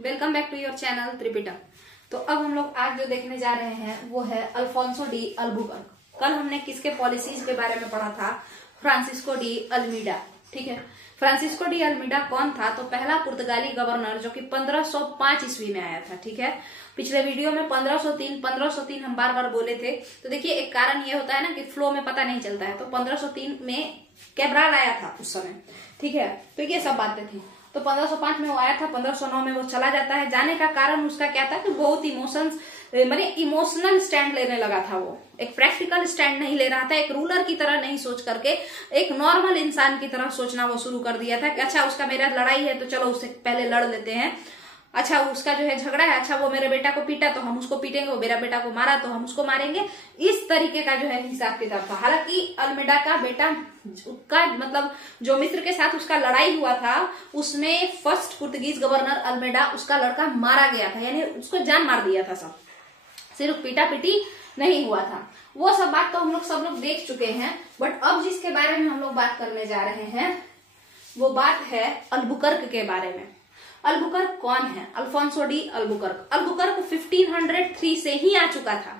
Welcome back to your channel Tripitak. तो अब हम लोग आज जो देखने जा रहे हैं वो है अल्फोंसो डी अल्बुकर्क। कल हमने किसके पॉलिसीज के बारे में पढ़ा था? Francisco de Almeida. ठीक है, फ्रांसिस्को डी अल्मीडा कौन था? तो पहला पुर्तगाली गवर्नर जो कि 1505 ईस्वी में आया था। ठीक है, पिछले वीडियो में 1503 हम बार बार बोले थे। तो देखिए, एक कारण ये होता है ना कि फ्लो में पता नहीं चलता है। तो 1503 में कैब्राल आया था उस समय। ठीक है, तो ये सब बातें थी। तो 1505 में वो आया था, 1509 में वो चला जाता है। जाने का कारण उसका क्या था कि बहुत इमोशनल स्टैंड लेने लगा था। वो एक प्रैक्टिकल स्टैंड नहीं ले रहा था, एक रूलर की तरह नहीं सोच करके एक नॉर्मल इंसान की तरह सोचना वो शुरू कर दिया था कि अच्छा उसका मेरा लड़ाई है तो चलो उससे पहले लड़ लेते हैं। अच्छा उसका जो है झगड़ा है, अच्छा वो मेरे बेटा को पीटा तो हम उसको पीटेंगे, वो मेरा बेटा को मारा तो हम उसको मारेंगे। इस तरीके का जो है हिसाब किताब था। हालांकि अल्मेडा का बेटा उसका मतलब जो मिस्र के साथ उसका लड़ाई हुआ था उसमें फर्स्ट पुर्तगीज गवर्नर अल्मेडा उसका लड़का मारा गया था, यानी उसको जान मार दिया था। सब सिर्फ पीटा पीटी नहीं हुआ था। वो सब बात तो हम लोग सब लोग देख चुके हैं। बट अब जिसके बारे में हम लोग बात करने जा रहे हैं वो बात है अल्बुकर्क के बारे में। अल्बुकर्क कौन है? Alfonso de Albuquerque. अल्बुकर्क 1503 से ही आ चुका था।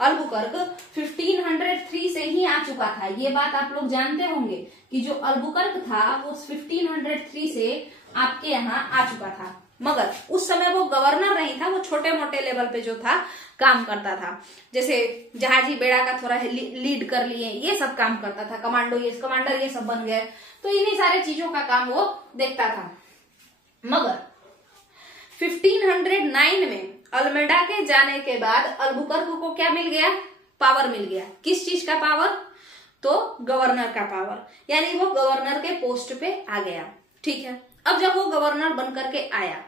अल्बुकर्क 1503 से ही आ चुका था। ये बात आप लोग जानते होंगे कि जो अल्बुकर्क था वो 1503 से आपके यहाँ आ चुका था। मगर उस समय वो गवर्नर नहीं था, वो छोटे मोटे लेवल पे जो था काम करता था। जैसे जहाजी बेड़ा का थोड़ा लीड कर लिए, ये सब काम करता था। कमांडर ये सब बन गए। तो इन्हीं सारे चीजों का काम वो देखता था। मगर 1509 में अल्मेडा के जाने के बाद अल्बुकर्क को क्या मिल गया? पावर मिल गया। किस चीज का पावर? तो गवर्नर का पावर, यानी वो गवर्नर के पोस्ट पे आ गया। ठीक है, अब जब वो गवर्नर बनकर के आया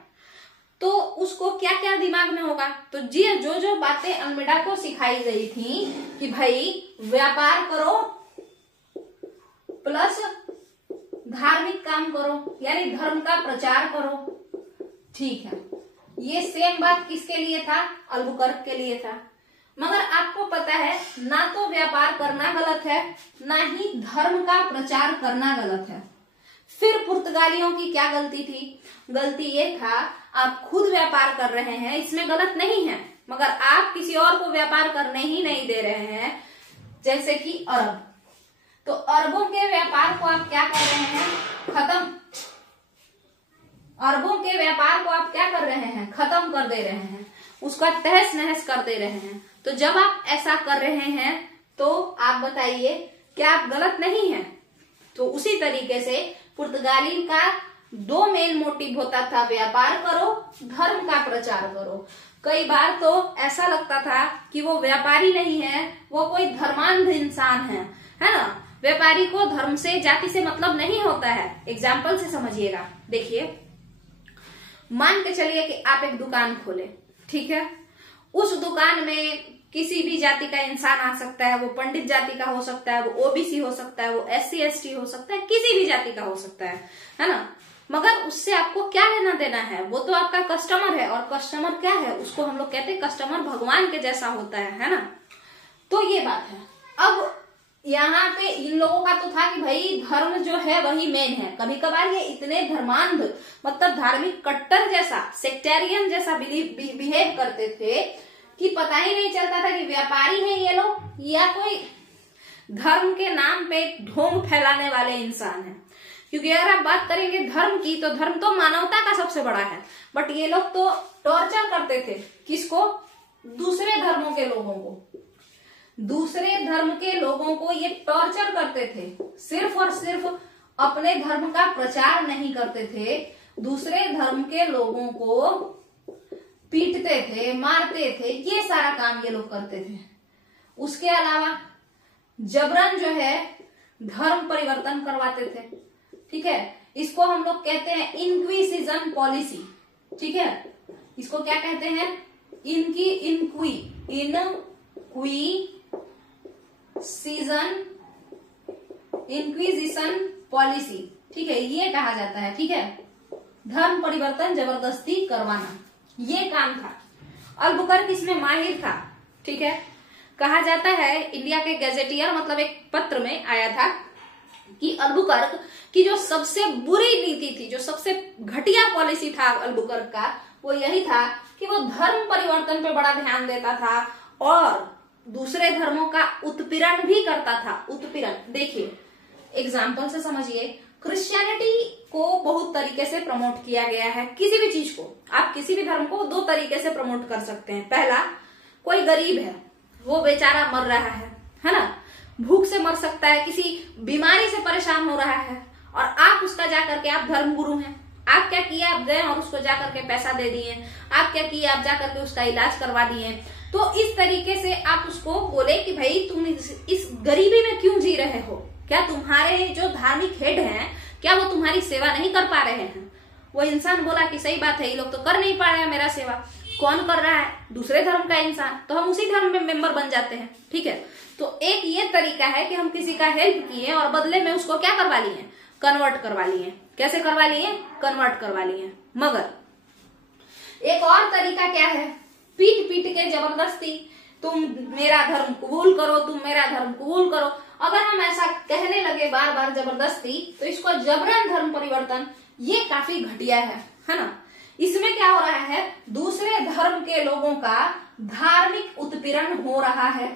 तो उसको क्या क्या दिमाग में होगा? तो जी जो बातें अल्मेडा को सिखाई गई थी कि भाई व्यापार करो प्लस धार्मिक काम करो, यानी धर्म का प्रचार करो। ठीक है, ये सेम बात किसके लिए था? अल्बुकर्क के लिए था। मगर आपको पता है ना तो व्यापार करना गलत है, ना ही धर्म का प्रचार करना गलत है। फिर पुर्तगालियों की क्या गलती थी? गलती ये था आप खुद व्यापार कर रहे हैं, इसमें गलत नहीं है, मगर आप किसी और को व्यापार करने ही नहीं दे रहे हैं। जैसे कि अरब, तो अरबों के व्यापार को आप क्या कर रहे हैं? खत्म। अरबों के व्यापार को आप क्या कर रहे हैं? खत्म कर दे रहे हैं, उसका तहस नहस कर दे रहे हैं। तो जब आप ऐसा कर रहे हैं तो आप बताइए क्या आप गलत नहीं है? तो उसी तरीके से पुर्तगाली का दो मेन मोटिव होता था, व्यापार करो, धर्म का प्रचार करो। कई बार तो ऐसा लगता था कि वो व्यापारी नहीं है, वो कोई धर्मांध इंसान है ना। व्यापारी को धर्म से जाति से मतलब नहीं होता है। एग्जाम्पल से समझिएगा। देखिए, मान के चलिए कि आप एक दुकान खोले। ठीक है, उस दुकान में किसी भी जाति का इंसान आ सकता है। वो पंडित जाति का हो सकता है, वो ओबीसी हो सकता है, वो SC ST हो सकता है, किसी भी जाति का हो सकता है ना। मगर उससे आपको क्या लेना देना है? वो तो आपका कस्टमर है, और कस्टमर क्या है? उसको हम लोग कहते हैं कस्टमर भगवान के जैसा होता है ना। तो ये बात है। अब यहाँ पे इन लोगों का तो था कि भाई धर्म जो है वही मेन है। कभी कभार ये इतने धर्मांध मतलब धार्मिक कट्टर जैसा, सेक्टेरियन जैसा बिहेव करते थे कि पता ही नहीं चलता था कि व्यापारी है ये लोग या कोई धर्म के नाम पे ढोंग फैलाने वाले इंसान है। क्योंकि अगर आप बात करेंगे धर्म की, तो धर्म तो मानवता का सबसे बड़ा है। बट ये लोग तो टॉर्चर करते थे। किसको? दूसरे धर्मों के लोगों को। दूसरे धर्म के लोगों को ये टॉर्चर करते थे। सिर्फ और सिर्फ अपने धर्म का प्रचार नहीं करते थे, दूसरे धर्म के लोगों को पीटते थे, मारते थे। ये सारा काम ये लोग करते थे। उसके अलावा जबरन जो है धर्म परिवर्तन करवाते थे। ठीक है, इसको हम लोग कहते हैं इंक्विसिजन पॉलिसी। ठीक है, इसको क्या कहते हैं? Inquisition policy. ठीक है, ये कहा जाता है। ठीक है, धर्म परिवर्तन जबरदस्ती करवाना, ये काम था। अल्बुकर्क इसमें माहिर था। ठीक है, कहा जाता है इंडिया के गैजेटियर मतलब एक पत्र में आया था कि अल्बुकर्क की जो सबसे बुरी नीति थी, जो सबसे घटिया पॉलिसी था अल्बुकर्क का, वो यही था कि वो धर्म परिवर्तन पे बड़ा ध्यान देता था और दूसरे धर्मों का उत्पीड़न भी करता था। उत्पीड़न, देखिए एग्जाम्पल से समझिए, क्रिश्चियनिटी को बहुत तरीके से प्रमोट किया गया है। किसी भी चीज को, आप किसी भी धर्म को दो तरीके से प्रमोट कर सकते हैं। पहला, कोई गरीब है, वो बेचारा मर रहा है ना, भूख से मर सकता है, किसी बीमारी से परेशान हो रहा है, और आप उसका जाकर के, आप धर्म गुरु हैं, आप क्या किए, आप गए और उसको जाकर के पैसा दे दिए, आप क्या किए, आप जाकर के उसका इलाज करवा दिए। तो इस तरीके से आप उसको बोले कि भाई तुम इस गरीबी में क्यों जी रहे हो, क्या तुम्हारे जो धार्मिक हेड हैं क्या वो तुम्हारी सेवा नहीं कर पा रहे हैं। वो इंसान बोला कि सही बात है, ये लोग तो कर नहीं पा रहे हैं मेरा सेवा। कौन कर रहा है? दूसरे धर्म का इंसान, तो हम उसी धर्म में मेंबर बन जाते हैं। ठीक है, तो एक ये तरीका है कि हम किसी का हेल्प किए और बदले में उसको क्या करवा लिए, कन्वर्ट करवा लिए। कैसे करवा लिए? कन्वर्ट करवा लिए। मगर एक और तरीका क्या है, पीट पीट के जबरदस्ती, तुम मेरा धर्म कबूल करो, तुम मेरा धर्म कबूल करो। अगर हम ऐसा कहने लगे बार बार जबरदस्ती, तो इसको जबरन धर्म परिवर्तन, ये काफी घटिया है ना। इसमें क्या हो रहा है, दूसरे धर्म के लोगों का धार्मिक उत्पीड़न हो रहा है।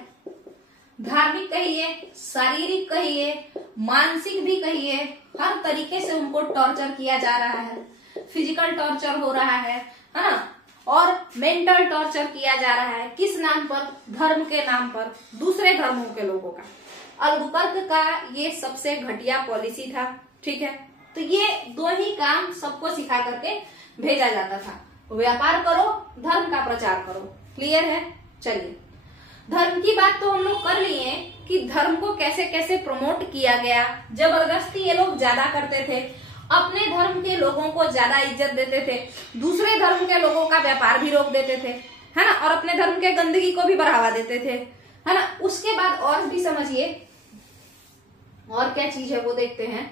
धार्मिक कहिए, शारीरिक कहिए, मानसिक भी कहिए, हर तरीके से उनको टॉर्चर किया जा रहा है। फिजिकल टॉर्चर हो रहा है ना, और मेंटल टॉर्चर किया जा रहा है। किस नाम पर? धर्म के नाम पर, दूसरे धर्मों के लोगों का। अल्बुकर्क का ये सबसे घटिया पॉलिसी था। ठीक है, तो ये दो ही काम सबको सिखा करके भेजा जाता था, व्यापार करो, धर्म का प्रचार करो। क्लियर है? चलिए, धर्म की बात तो हम लोग कर लिए कि धर्म को कैसे कैसे प्रमोट किया गया। जबरदस्ती ये लोग ज्यादा करते थे, अपने धर्म के लोगों को ज्यादा इज्जत देते थे, दूसरे धर्म के लोगों का व्यापार भी रोक देते थे, है ना, और अपने धर्म के गंदगी को भी बढ़ावा देते थे, है ना। उसके बाद और भी समझिए और क्या चीज है वो देखते हैं।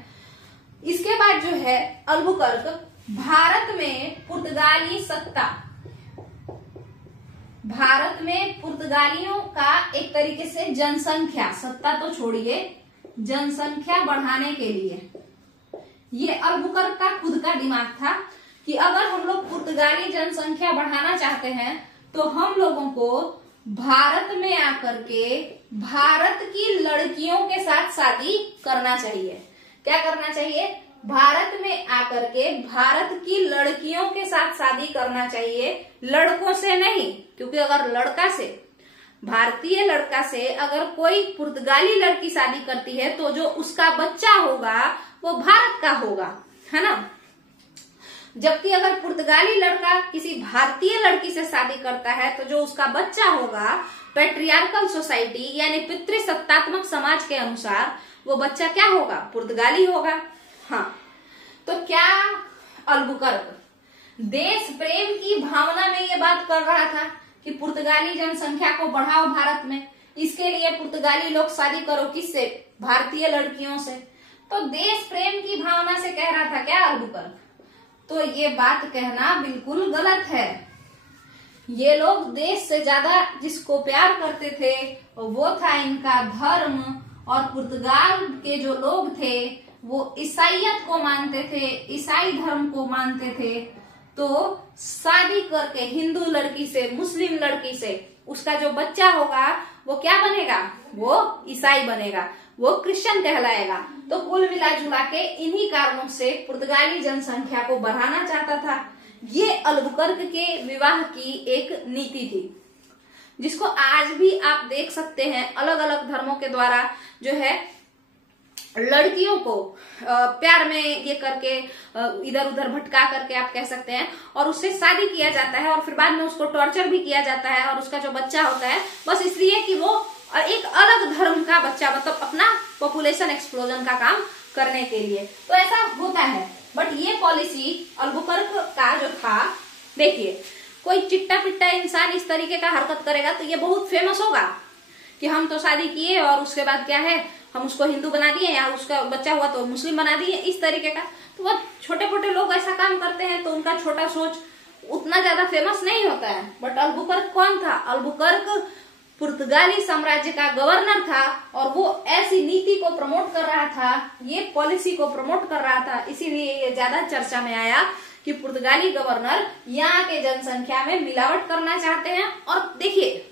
इसके बाद जो है अल्बुकर्क भारत में पुर्तगाली सत्ता, भारत में पुर्तगालियों का एक तरीके से जनसंख्या, सत्ता तो छोड़िए, जनसंख्या बढ़ाने के लिए, ये अल्बुकर्क का खुद का दिमाग था कि अगर हम लोग पुर्तगाली जनसंख्या बढ़ाना चाहते हैं तो हम लोगों को भारत में आकर के भारत की लड़कियों के साथ शादी करना चाहिए। क्या करना चाहिए? भारत में आकर के भारत की लड़कियों के साथ शादी करना चाहिए, लड़कों से नहीं। क्योंकि अगर लड़का से, भारतीय लड़का से अगर कोई पुर्तगाली लड़की शादी करती है तो जो उसका बच्चा होगा वो भारत का होगा, है ना। जबकि अगर पुर्तगाली लड़का किसी भारतीय लड़की से शादी करता है तो जो उसका बच्चा होगा, पैट्रियार्कल सोसाइटी यानी पितृसत्तात्मक समाज के अनुसार वो बच्चा क्या होगा? पुर्तगाली होगा। हाँ, तो क्या अल्बुकर्क देश प्रेम की भावना में ये बात कर रहा था कि पुर्तगाली जनसंख्या को बढ़ाओ भारत में, इसके लिए पुर्तगाली लोग शादी करो, किससे? भारतीय लड़कियों से। तो देश प्रेम की भावना से कह रहा था क्या अल्बुकर्क? तो ये बात कहना बिल्कुल गलत है। ये लोग देश से ज्यादा जिसको प्यार करते थे वो था इनका धर्म, और पुर्तगाल के जो लोग थे वो ईसाइयत को मानते थे, ईसाई धर्म को मानते थे। तो शादी करके हिंदू लड़की से, मुस्लिम लड़की से उसका जो बच्चा होगा वो क्या बनेगा? वो ईसाई बनेगा, वो क्रिश्चियन कहलाएगा। तो कुल मिला जुला के इन्हीं कारणों से पुर्तगाली जनसंख्या को बढ़ाना चाहता था। ये अल्बुकर्क के विवाह की एक नीति थी, जिसको आज भी आप देख सकते हैं अलग अलग धर्मों के द्वारा जो है लड़कियों को प्यार में ये करके इधर उधर भटका करके आप कह सकते हैं, और उससे शादी किया जाता है और फिर बाद में उसको टॉर्चर भी किया जाता है, और उसका जो बच्चा होता है बस इसलिए कि वो एक अलग धर्म का बच्चा, मतलब अपना पॉपुलेशन एक्सप्लोजन का काम करने के लिए। तो ऐसा होता है। बट ये पॉलिसी अल्बुकर्क का जो था, देखिए कोई चिट्टा पिट्टा इंसान इस तरीके का हरकत करेगा तो ये बहुत फेमस होगा कि हम तो शादी किए और उसके बाद क्या है, हम उसको हिंदू बना दिए, या उसका बच्चा हुआ तो मुस्लिम बना दिए, इस तरीके का। तो वो छोटे छोटे लोग ऐसा काम करते हैं तो उनका छोटा सोच उतना ज्यादा फेमस नहीं होता है। बट अल्बुकर्क कौन था? अल्बुकर्क पुर्तगाली साम्राज्य का गवर्नर था और वो ऐसी नीति को प्रमोट कर रहा था, ये पॉलिसी को प्रमोट कर रहा था, इसीलिए ये ज्यादा चर्चा में आया कि पुर्तगाली गवर्नर यहाँ के जनसंख्या में मिलावट करना चाहते हैं। और देखिए,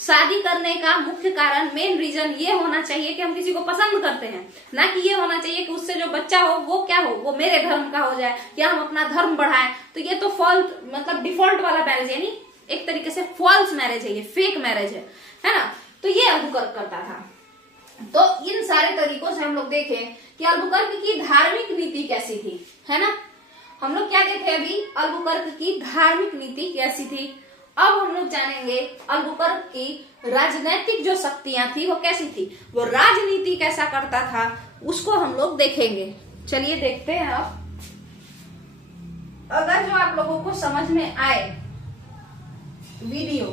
शादी करने का मुख्य कारण, मेन रीजन ये होना चाहिए कि हम किसी को पसंद करते हैं, ना कि ये होना चाहिए कि उससे जो बच्चा हो वो क्या हो, वो मेरे धर्म का हो जाए या हम अपना धर्म बढ़ाएं। तो ये तो फॉल्ट मतलब डिफॉल्ट वाला मैरिज है, यानी एक तरीके से फॉल्स मैरिज है, ये फेक मैरिज है ना। तो ये अल्बुकर्क करता था। तो इन सारे तरीकों से हम लोग देखें कि अल्बुकर्क की धार्मिक नीति कैसी थी, है ना। हम लोग क्या देखे अभी, अल्बुकर्क की धार्मिक नीति कैसी थी। अब हम लोग जानेंगे अल्बुकर्क की राजनीतिक जो शक्तियां थी वो कैसी थी, वो राजनीति कैसा करता था, उसको हम लोग देखेंगे। चलिए देखते हैं। अब अगर जो आप लोगों को समझ में आए वीडियो,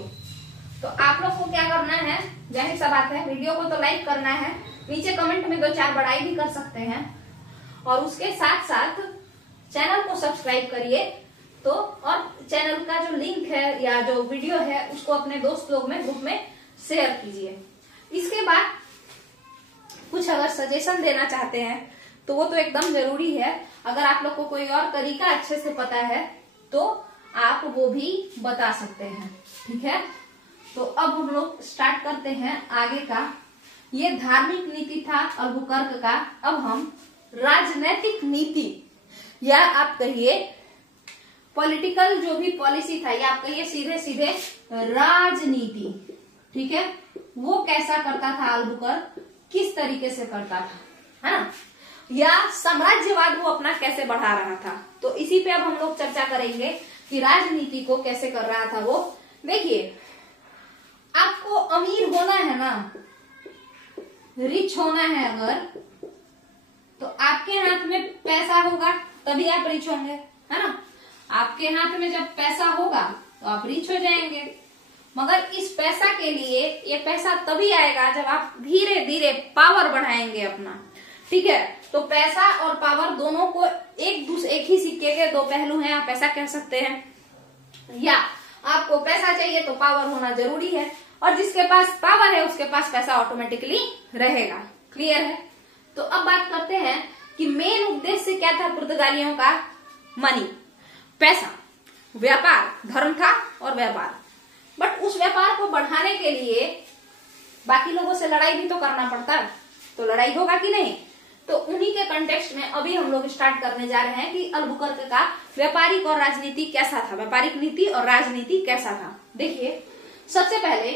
तो आप लोग को क्या करना है, जाहिर सा बात है वीडियो को तो लाइक करना है, नीचे कमेंट में 2-4 बढ़ाई भी कर सकते हैं, और उसके साथ साथ चैनल को सब्सक्राइब करिए। तो और चैनल का जो लिंक है या जो वीडियो है उसको अपने दोस्त लोग में ग्रुप में शेयर कीजिए। इसके बाद कुछ अगर सजेशन देना चाहते हैं तो वो तो एकदम जरूरी है। अगर आप लोग को कोई और तरीका अच्छे से पता है तो आप वो भी बता सकते हैं, ठीक है। तो अब हम लोग स्टार्ट करते हैं आगे का। ये धार्मिक नीति था अल्बुकर्क का। अब हम राजनैतिक नीति या आप कहिए पॉलिटिकल जो भी पॉलिसी था, या आप कहिए सीधे सीधे राजनीति, ठीक है, वो कैसा करता था अल्बुकर्क, किस तरीके से करता था, है ना, या साम्राज्यवाद वो अपना कैसे बढ़ा रहा था। तो इसी पे अब हम लोग चर्चा करेंगे कि राजनीति को कैसे कर रहा था वो। देखिए, आपको अमीर होना है ना, रिच होना है अगर, तो आपके हाथ में पैसा होगा तभी आप रिच होंगे, है ना। आपके हाथ में जब पैसा होगा तो आप रिच हो जाएंगे। मगर इस पैसा के लिए, ये पैसा तभी आएगा जब आप धीरे धीरे पावर बढ़ाएंगे अपना, ठीक है। तो पैसा और पावर दोनों को एक ही सिक्के के दो पहलू हैं, आप ऐसा कह सकते हैं। या आपको पैसा चाहिए तो पावर होना जरूरी है, और जिसके पास पावर है उसके पास पैसा ऑटोमेटिकली रहेगा। क्लियर है। तो अब बात करते हैं कि मेन उद्देश्य क्या था पुर्तगालियों का। मनी, पैसा, व्यापार, धर्म था और व्यापार। बट उस व्यापार को बढ़ाने के लिए बाकी लोगों से लड़ाई भी तो करना पड़ता है, तो लड़ाई होगा कि नहीं। तो उन्हीं के कंटेक्स्ट में अभी हम लोग स्टार्ट करने जा रहे हैं कि अल्बुकर्क का व्यापारिक और राजनीति कैसा था, व्यापारिक नीति और राजनीति कैसा था। देखिए, सबसे पहले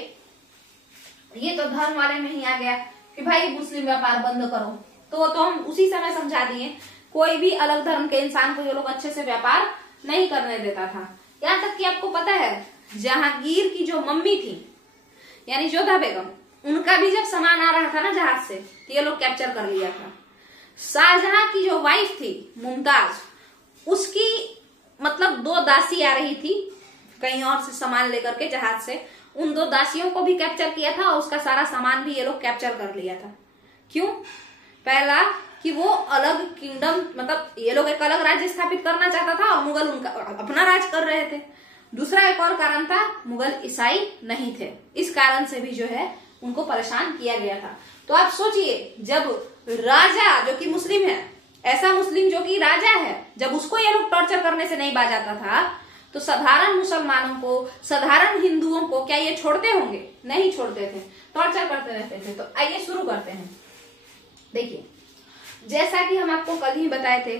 ये तो धर्म वाले में ही आ गया कि भाई मुस्लिम व्यापार बंद करो, तो वो तो हम उसी समय समझा दिए। कोई भी अलग धर्म के इंसान को ये लोग अच्छे से व्यापार नहीं करने देता था। यहाँ तक कि आपको पता है जहांगीर की जो मम्मी थी यानी जोधा बेगम, उनका भी जब सामान आ रहा था ना जहाज से, तो ये लोग कैप्चर कर लिया था। शाहजहां की जो वाइफ थी मुमताज, उसकी मतलब 2 दासी आ रही थी कहीं और से सामान लेकर के जहाज से, उन 2 दासियों को भी कैप्चर किया था और उसका सारा सामान भी ये लोग कैप्चर कर लिया था। क्यों? पहला कि वो अलग किंगडम, मतलब ये लोग एक अलग राज्य स्थापित करना चाहता था और मुगल उनका अपना राज कर रहे थे। दूसरा एक और कारण था, मुगल ईसाई नहीं थे, इस कारण से भी जो है उनको परेशान किया गया था। तो आप सोचिए, जब राजा जो कि मुस्लिम है, ऐसा मुस्लिम जो कि राजा है, जब उसको ये लोग टॉर्चर करने से नहीं बाज आता था, तो साधारण मुसलमानों को, साधारण हिंदुओं को क्या ये छोड़ते होंगे? नहीं छोड़ते थे, टॉर्चर करते रहते थे। तो आइए शुरू करते हैं। देखिए, जैसा कि हम आपको कल ही बताए थे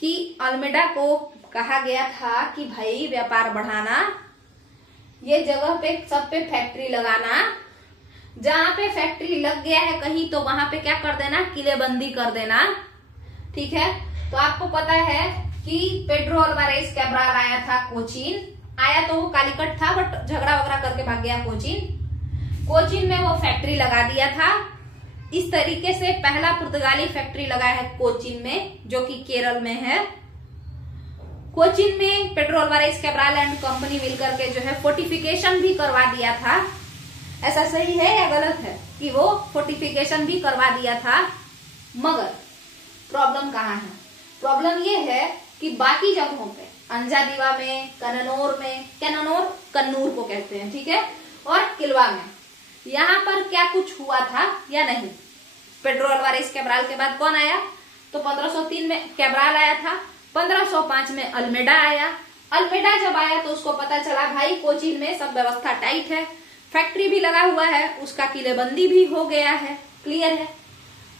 कि अल्मेडा को कहा गया था कि भाई व्यापार बढ़ाना, ये जगह पे सब पे फैक्ट्री लगाना, जहां पे फैक्ट्री लग गया है कहीं तो वहां पे क्या कर देना, किलेबंदी कर देना, ठीक है। तो आपको पता है कि पेड्रो अल्वारेज कैब्राल आया था कोचीन, आया तो वो कालीकट था बट झगड़ा वगड़ा करके भाग गया कोचीन में वो फैक्ट्री लगा दिया था। इस तरीके से पहला पुर्तगाली फैक्ट्री लगाया है कोचीन में, जो कि केरल में है। कोचीन में Pedro Alvarez Cabral and company मिलकर के जो है फोर्टिफिकेशन भी करवा दिया था। ऐसा सही है या गलत है कि वो फोर्टिफिकेशन भी करवा दिया था? मगर प्रॉब्लम कहाँ है? प्रॉब्लम ये है कि बाकी जगहों पे, अंजादीवा में, कन्नौर को कहते हैं, ठीक है, और किलवा में, यहाँ पर क्या कुछ हुआ था या नहीं। पेड्रो अल्वारेज कैब्राल के बाद कौन आया, तो 1503 में कैब्राल आया था, 1505 में अल्मेडा आया। अल्मेडा जब आया तो उसको पता चला भाई कोचीन में सब व्यवस्था टाइट है, फैक्ट्री भी लगा हुआ है, उसका किलेबंदी भी हो गया है, क्लियर है।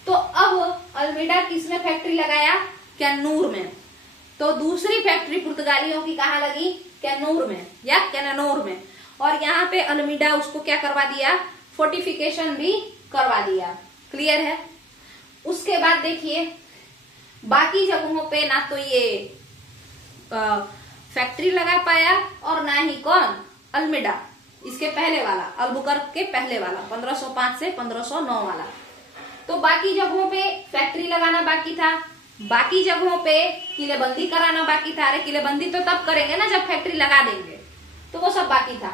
तो अब अल्मेडा किसमें फैक्ट्री लगाया, कैनूर में। तो दूसरी फैक्ट्री पुर्तगालियों की कहाँ लगी, कैनूर में या कैनानोर में। और यहाँ पे अल्मेडा उसको क्या करवा दिया, फोर्टिफिकेशन भी करवा दिया, क्लियर है। उसके बाद देखिए बाकी जगहों पे ना तो ये फैक्ट्री लगा पाया और ना ही कौन, अल्मेडा, इसके पहले वाला, अल्बुकर्क के पहले वाला 1505 से 1509 वाला। तो बाकी जगहों पे फैक्ट्री लगाना बाकी था, बाकी जगहों पे किलेबंदी कराना बाकी था। अरे किलेबंदी तो तब करेंगे ना जब फैक्ट्री लगा देंगे, तो वो सब बाकी था।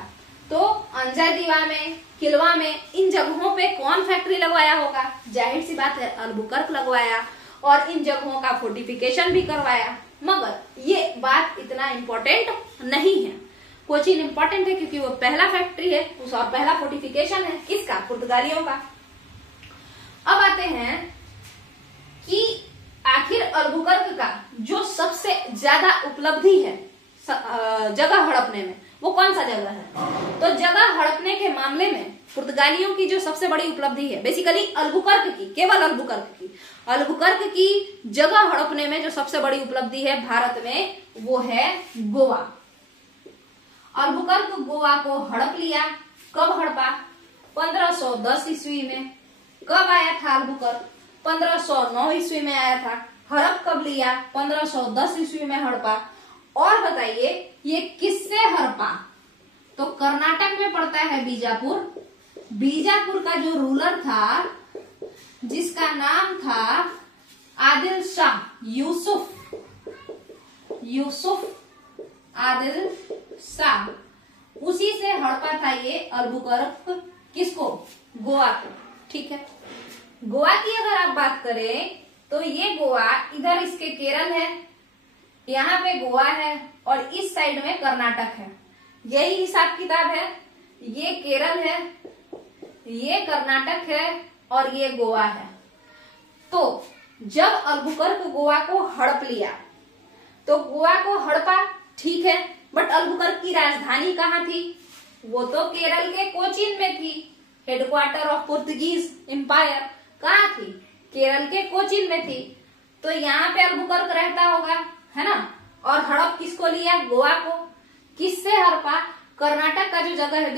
तो अंजदीवा में, किलवा में, इन जगहों पे कौन फैक्ट्री लगवाया होगा, जाहिर सी बात है अल्बुकर्क लगवाया, और इन जगहों का फोर्टिफिकेशन भी करवाया। मगर ये बात इतना इम्पोर्टेंट नहीं है। कोचीन इम्पोर्टेंट है क्योंकि वो पहला फैक्ट्री है, उस और पहला फोर्टिफिकेशन है किसका, पुर्तगालियों का। अब आते हैं कि आखिर अल्बुकर्क का जो सबसे ज्यादा उपलब्धि है जगह हड़पने में, वो कौन सा जगह है। तो जगह हड़पने के मामले में पुर्तगालियों की जो सबसे बड़ी उपलब्धि है, बेसिकली अल्बुकर्क की, केवल अल्बुकर्क की जगह हड़पने में जो सबसे बड़ी उपलब्धि है भारत में, वो है गोवा। अल्बुकर्क गोवा को हड़प लिया। कब हड़पा, 1510 ईस्वी में। कब आया था अल्बुकर्क, 1509 ईस्वी में आया था। हड़प कब लिया, 1510 ईस्वी में हड़पा। और बताइए ये किससे हड़पा, तो कर्नाटक में पड़ता है बीजापुर। बीजापुर का जो रूलर था, जिसका नाम था आदिल शाह, यूसुफ आदिल शाह, उसी से हड़पा था ये अल्बुकर्क। किसको, गोवा को, ठीक है। गोवा की अगर आप बात करें तो ये गोवा इधर इसके केरल है, यहाँ पे गोवा है, और इस साइड में कर्नाटक है। यही हिसाब किताब है, ये केरल है, ये कर्नाटक है, और ये गोवा है। तो जब अल्बुकर्क गोवा को हड़प लिया, तो गोवा को हड़पा, ठीक है, बट अल्बुकर्क की राजधानी कहाँ थी, वो तो केरल के कोचीन में थी। हेडक्वार्टर ऑफ पुर्तगीज एम्पायर कहाँ थी, केरल के कोचीन में थी। तो यहाँ पे अल्बुकर्क रहता होगा, है ना। और हड़प किसको लिया, गोवा को। किससे हड़पा, कर्नाटक का जो जगह है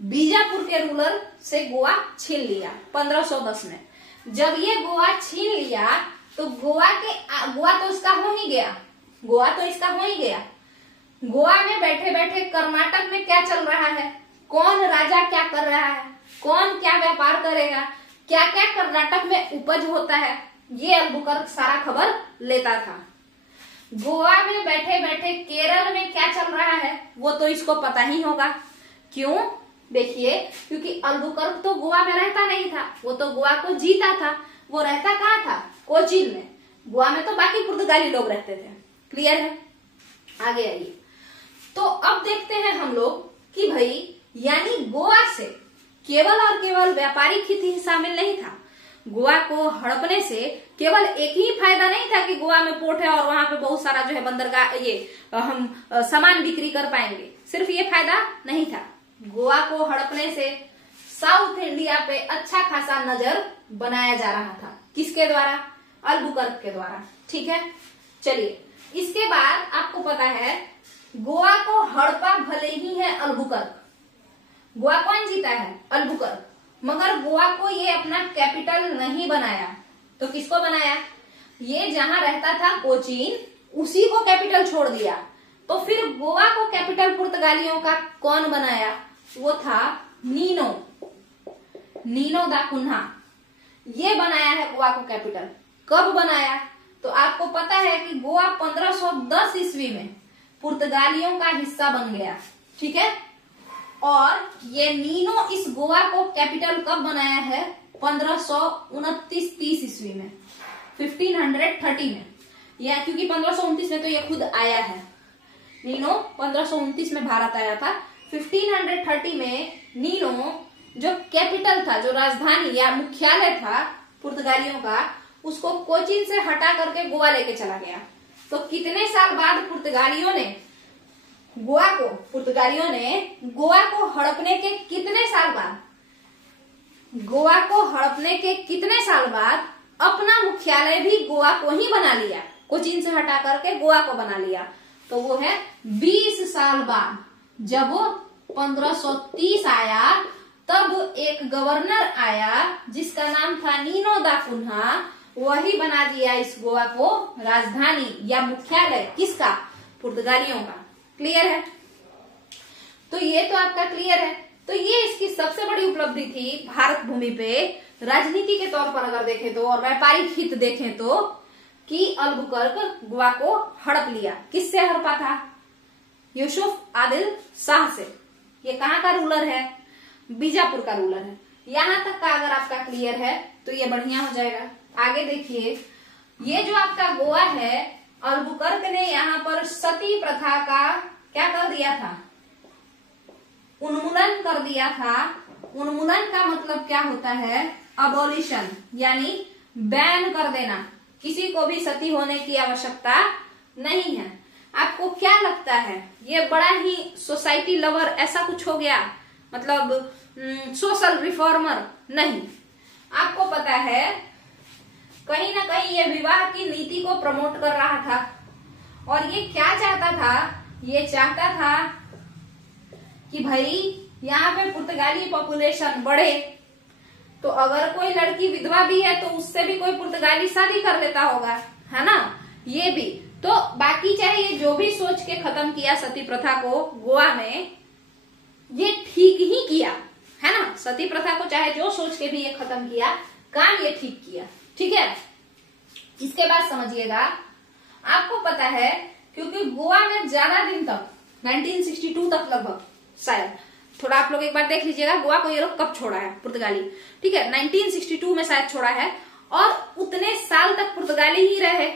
बीजापुर के रूलर से गोवा छीन लिया 1510 में। जब ये गोवा छीन लिया तो गोवा तो इसका हो ही गया, गोवा में बैठे बैठे कर्नाटक में क्या चल रहा है, कौन राजा क्या कर रहा है, कौन क्या व्यापार करेगा, क्या क्या कर्नाटक में उपज होता है, ये अल्बुकर्क सारा खबर लेता था। गोवा में बैठे बैठे केरल में क्या चल रहा है वो तो इसको पता ही होगा। क्यों, देखिए, क्योंकि अल्बुकर्क तो गोवा में रहता नहीं था, वो तो गोवा को जीता था। वो रहता कहाँ था, कोचीन में। गोवा में तो बाकी पुर्तगाली लोग रहते थे, क्लियर है। आगे आइए, तो अब देखते हैं हम लोग कि भाई यानी गोवा से केवल और केवल व्यापारिक हित ही शामिल नहीं था। गोवा को हड़पने से केवल एक ही फायदा नहीं था कि गोवा में पोर्ट है और वहां पे बहुत सारा जो है बंदरगाह, ये हम सामान बिक्री कर पाएंगे, सिर्फ ये फायदा नहीं था। गोवा को हड़पने से साउथ इंडिया पे अच्छा खासा नजर बनाया जा रहा था। किसके द्वारा, अल्बुकर्क के द्वारा, ठीक है। चलिए, इसके बाद आपको पता है गोवा को हड़पा भले ही है अल्बुकर्क, गोवा कौन जीता है, अल्बुकर्क, मगर गोवा को ये अपना कैपिटल नहीं बनाया। तो किसको बनाया, ये जहां रहता था कोचीन, उसी को कैपिटल छोड़ दिया। तो फिर गोवा को कैपिटल पुर्तगालियों का कौन बनाया, वो था नीनो दा कुन्हा, ये बनाया है गोवा को कैपिटल। कब बनाया, तो आपको पता है कि गोवा 1510 ईस्वी में पुर्तगालियों का हिस्सा बन गया, ठीक है। और ये नीनो इस गोवा को कैपिटल कब बनाया है, 1529-30 ईस्वी में, 1530 में। या क्योंकि 1529 में तो ये खुद आया है, नीनो 1529 में भारत आया था। 1530 में नीनो जो कैपिटल था, जो राजधानी या मुख्यालय था पुर्तगालियों का, उसको कोचीन से हटा करके गोवा लेके चला गया। तो कितने साल बाद पुर्तगालियों ने गोवा को हड़पने के कितने साल बाद, गोवा को हड़पने के कितने साल बाद अपना मुख्यालय भी गोवा को ही बना लिया, कोचीन से हटा करके गोवा को बना लिया। तो वो है 20 साल बाद। जब वो 1530 आया तब एक गवर्नर आया जिसका नाम था नीनो दा कुन्हा, वही बना दिया इस गोवा को राजधानी या मुख्यालय, किसका? पुर्तगालियों का। क्लियर है? तो ये तो आपका क्लियर है। तो ये इसकी सबसे बड़ी उपलब्धि थी भारत भूमि पे राजनीति के तौर पर अगर देखें तो, और व्यापारिक हित देखें तो, कि अल्बुकर्क गोवा को हड़प लिया। किससे हड़पा था? यूसुफ आदिल शाह से। ये कहाँ का रूलर है? बीजापुर का रूलर है। यहां तक का अगर आपका क्लियर है तो ये बढ़िया हो जाएगा। आगे देखिए, ये जो आपका गोवा है, अल्बुकर्क ने यहाँ पर सती प्रथा का क्या कर दिया था? उन्मूलन कर दिया था। उन्मूलन का मतलब क्या होता है? अबोलिशन, यानी बैन कर देना। किसी को भी सती होने की आवश्यकता नहीं है। आपको क्या लगता है, ये बड़ा ही सोसाइटी लवर ऐसा कुछ हो गया, मतलब सोशल रिफॉर्मर? नहीं। आपको पता है कहीं ना कहीं ये विवाह की नीति को प्रमोट कर रहा था। और ये क्या चाहता था? ये चाहता था कि भाई यहाँ पे पुर्तगाली पॉपुलेशन बढ़े, तो अगर कोई लड़की विधवा भी है तो उससे भी कोई पुर्तगाली शादी कर लेता होगा, है ना? ये भी तो बाकी चाहे ये जो भी सोच के खत्म किया सती प्रथा को गोवा में, ये ठीक ही किया, है ना? सती प्रथा को चाहे जो सोच के भी ये खत्म किया, काम ये ठीक किया। ठीक है? इसके बाद समझिएगा, आपको पता है क्योंकि गोवा में ज्यादा दिन तक 1962 तक लगभग, शायद थोड़ा आप लोग एक बार देख लीजिएगा गोवा को ये लोग कब छोड़ा है पुर्तगाली। ठीक है, 1962 में शायद छोड़ा है, और उतने साल तक पुर्तगाली ही रहे।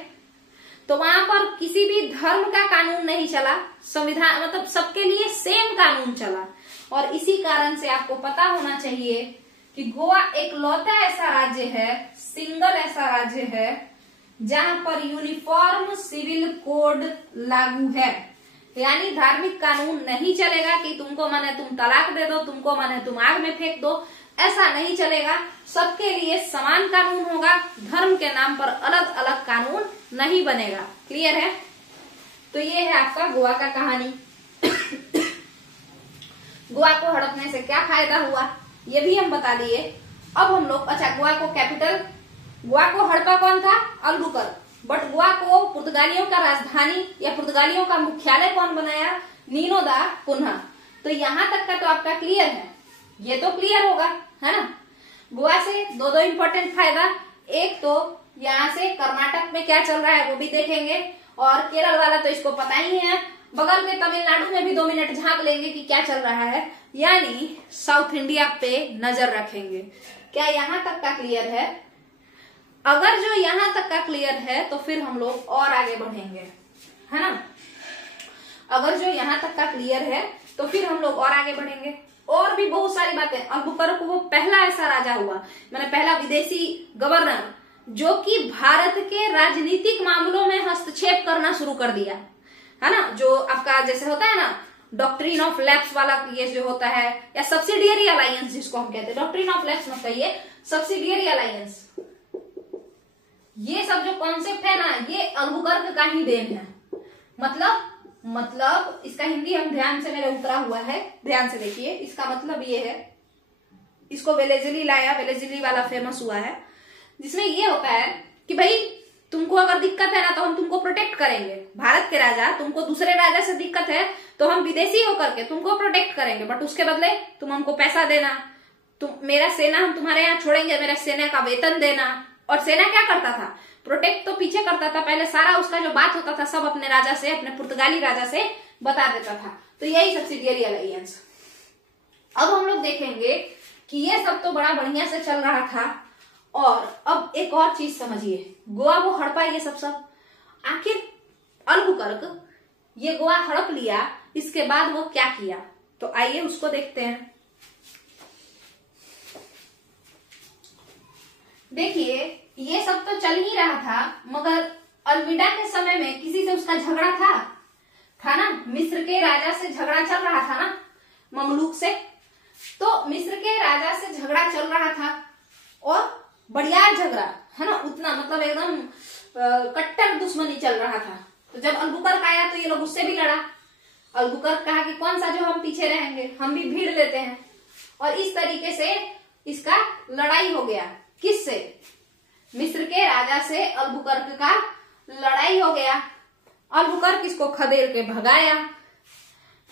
तो वहां पर किसी भी धर्म का कानून नहीं चला, संविधान मतलब सबके लिए सेम कानून चला। और इसी कारण से आपको पता होना चाहिए कि गोवा एकलौता ऐसा राज्य है, सिंगल ऐसा राज्य है, जहां पर यूनिफॉर्म सिविल कोड लागू है। यानी धार्मिक कानून नहीं चलेगा कि तुमको माने तुम तलाक दे दो, तुमको माने तुम आग में फेंक दो, ऐसा नहीं चलेगा। सबके लिए समान कानून होगा, धर्म के नाम पर अलग अलग कानून नहीं बनेगा। क्लियर है? तो ये है आपका गोवा का कहानी। गोवा को हड़पने से क्या फायदा हुआ ये भी हम बता दिए। अब हम लोग, अच्छा, गोवा को कैपिटल, गोवा को हड़पा कौन था? अल्बुकर्क। बट गोवा को पुर्तगालियों का राजधानी या पुर्तगालियों का मुख्यालय कौन बनाया? नीनो दा कुन्हा। तो यहां तक का तो आपका क्लियर है, ये तो क्लियर होगा, है ना? गोवा से दो इंपॉर्टेंट फायदा, एक तो यहाँ से कर्नाटक में क्या चल रहा है वो भी देखेंगे, और केरल वाला तो इसको पता ही है, बगल में तमिलनाडु में भी 2 मिनट झांक लेंगे कि क्या चल रहा है, यानी साउथ इंडिया पे नजर रखेंगे। क्या यहाँ तक का क्लियर है? अगर जो यहाँ तक का क्लियर है तो फिर हम लोग और आगे बढ़ेंगे, है ना? अगर जो यहाँ तक का क्लियर है तो फिर हम लोग और आगे बढ़ेंगे। और भी बहुत सारी बातें। अल्बुकर्क वो पहला ऐसा राजा हुआ, मैंने पहला विदेशी गवर्नर जो कि भारत के राजनीतिक मामलों में हस्तक्षेप करना शुरू कर दिया, है ना? जो आपका जैसे होता है ना डॉक्ट्रिन ऑफ लैप्स वाला, ये जो होता है, या सब्सिडियरी अलायंस जिसको हम कहते हैं, डॉक्ट्रिन ऑफ लैप्स मत कहिए, सब्सिडियरी अलायंस, ये सब जो कॉन्सेप्ट है ना, ये अल्बुकर्क का ही देन है। मतलब इसका हिंदी हम ध्यान से मेरे उतरा हुआ है, ध्यान से देखिए। इसका मतलब ये है, इसको वेलेजली लाया, वेलेजली वाला फेमस हुआ है, जिसमें ये होता है कि भाई तुमको अगर दिक्कत है ना तो हम तुमको प्रोटेक्ट करेंगे। भारत के राजा, तुमको दूसरे राजा से दिक्कत है तो हम विदेशी होकर के तुमको प्रोटेक्ट करेंगे, बट उसके बदले तुम हमको पैसा देना, तुम मेरा सेना हम तुम्हारे यहाँ छोड़ेंगे, मेरा सेना का वेतन देना। और सेना क्या करता था? प्रोटेक्ट तो पीछे करता था, पहले सारा उसका जो बात होता था सब अपने राजा से, अपने पुर्तगाली राजा से बता देता था। तो यही सब्सिडियरी अलायंस। अब हम लोग देखेंगे कि ये सब तो बड़ा बढ़िया से चल रहा था, और अब एक और चीज समझिए, गोवा वो हड़पा ये सब आखिर अल्बुकर्क ये गोवा हड़प लिया, इसके बाद वो क्या किया? तो आइए उसको देखते हैं। देखिए ये सब तो चल ही रहा था, मगर अल्मीडा के समय में किसी से उसका झगड़ा था ना। मिस्र के राजा से झगड़ा चल रहा था ना, ममलूक से। तो मिस्र के राजा से झगड़ा चल रहा था और बढ़िया झगड़ा है ना, उतना मतलब एकदम कट्टर दुश्मनी चल रहा था। तो जब अलबुकर्क आया तो ये लोग उससे भी लड़ा। अलबुकर्क कहा कि कौन सा जो हम पीछे रहेंगे, हम भी भीड़ लेते हैं। और इस तरीके से इसका लड़ाई हो गया। किससे? मिस्र के राजा से अलबुकर्क का लड़ाई हो गया। अलबुकर्क इसको खदेड़ के भगाया।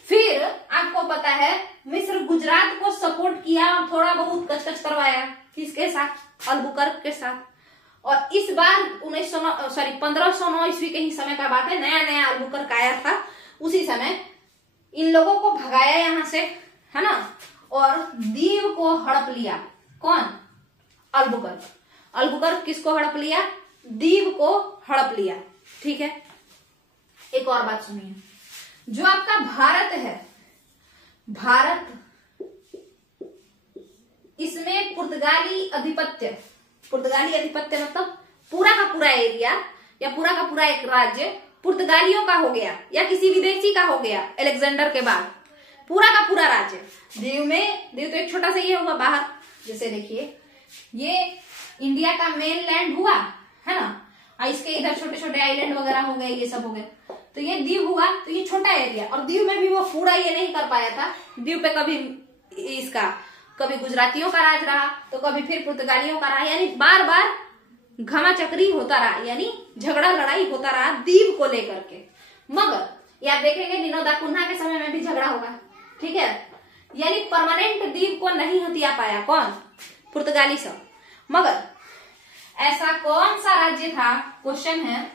फिर आपको पता है मिस्र गुजरात को सपोर्ट किया और थोड़ा बहुत कचकच करवाया। किसके साथ? अलबुकर्क के साथ। और इस बार 1509 ईस्वी के ही समय का बात है, नया नया अलबुकर्क आया था। उसी समय इन लोगों को भगाया यहाँ से, है ना, और दीव को हड़प लिया। कौन? अलबुकर्क। अलबुकर्क किसको हड़प लिया? दीव को हड़प लिया। ठीक है। एक और बात सुनिए, जो आपका भारत है, भारत, इसमें पुर्तगाली आधिपत्य मतलब पूरा का पूरा एरिया या पूरा का पूरा एक राज्य पुर्तगालियों का हो गया या किसी विदेशी का हो गया। अलेक्जेंडर के बाद पूरा का पूरा राज्य। दीव तो एक छोटा सा ये होगा बाहर। जैसे देखिए ये इंडिया का मेन लैंड हुआ, है ना, और इसके इधर छोटे छोटे आइलैंड वगैरह हो गए, ये सब हो गए। तो ये दीव हुआ, तो ये छोटा एरिया। और दीव में भी वो पूरा ये नहीं कर पाया था। दीव पे कभी गुजरातियों का राज रहा, तो कभी फिर पुर्तगालियों का रहा, यानी बार बार घमाचक्री होता रहा, यानी झगड़ा लड़ाई होता रहा दीव को लेकर के। मगर ये आप देखेंगे नीनो दा कुन्हा के समय में भी झगड़ा होगा। ठीक है, यानी परमानेंट दीव को नहीं हथिया पाया। कौन? पुर्तगाली सब। मगर ऐसा कौन सा राज्य था, क्वेश्चन है,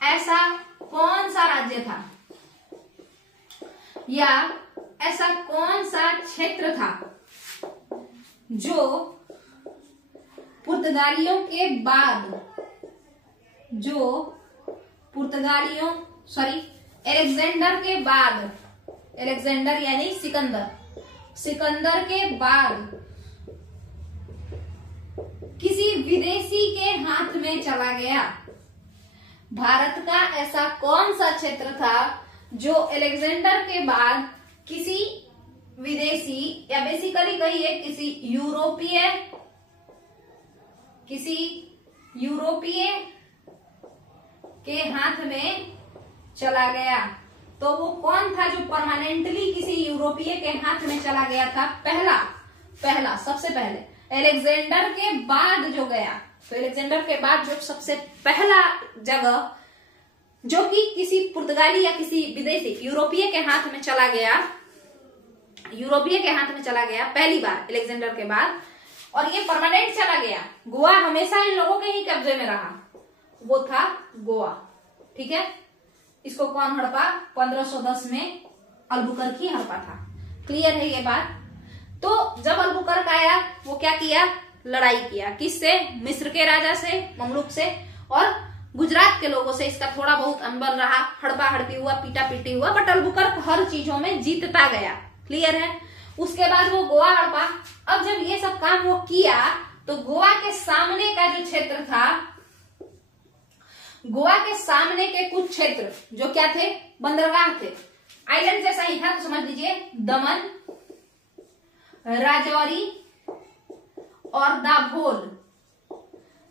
ऐसा कौन सा राज्य था या ऐसा कौन सा क्षेत्र था जो पुर्तगालियों के बाद, एलेक्जेंडर के बाद, एलेक्जेंडर यानी सिकंदर के बाद किसी विदेशी के हाथ में चला गया। भारत का ऐसा कौन सा क्षेत्र था जो अलेक्जेंडर के बाद किसी विदेशी या बेसिकली कहिए किसी यूरोपीय के हाथ में चला गया। तो वो कौन था जो परमानेंटली किसी यूरोपीय के हाथ में चला गया था? पहला सबसे पहले अलेक्जेंडर के बाद जो गया। तो अलेक्जेंडर के बाद जो सबसे पहला जगह जो कि किसी पुर्तगाली या किसी विदेशी यूरोपीय के हाथ में चला गया पहली बार अलेक्जेंडर के बाद, और ये परमानेंट चला गया। गोवा हमेशा इन लोगों के ही कब्जे में रहा, वो था गोवा। ठीक है, इसको कौन हड़पा? 1510 में अलबुकर्क ही हड़पा था। क्लियर है ये बात? तो जब अलबुकर्क आया वो क्या किया? लड़ाई किया। किससे? मिस्र के राजा से, ममलूक से, और गुजरात के लोगों से इसका थोड़ा बहुत अनबन रहा, हड़पा हड़पी हुआ, पीटा पीटी हुआ, बट अलबुकर्क हर चीजों में जीतता गया। क्लियर है? उसके बाद वो गोवा हड़पा। अब जब ये सब काम वो किया तो गोवा के सामने का जो क्षेत्र था, गोवा के सामने के कुछ क्षेत्र जो क्या थे? बंदरगाह थे, आइलैंड जैसा ही था। तो समझ लीजिए दमन, राजौरी और दाभोल।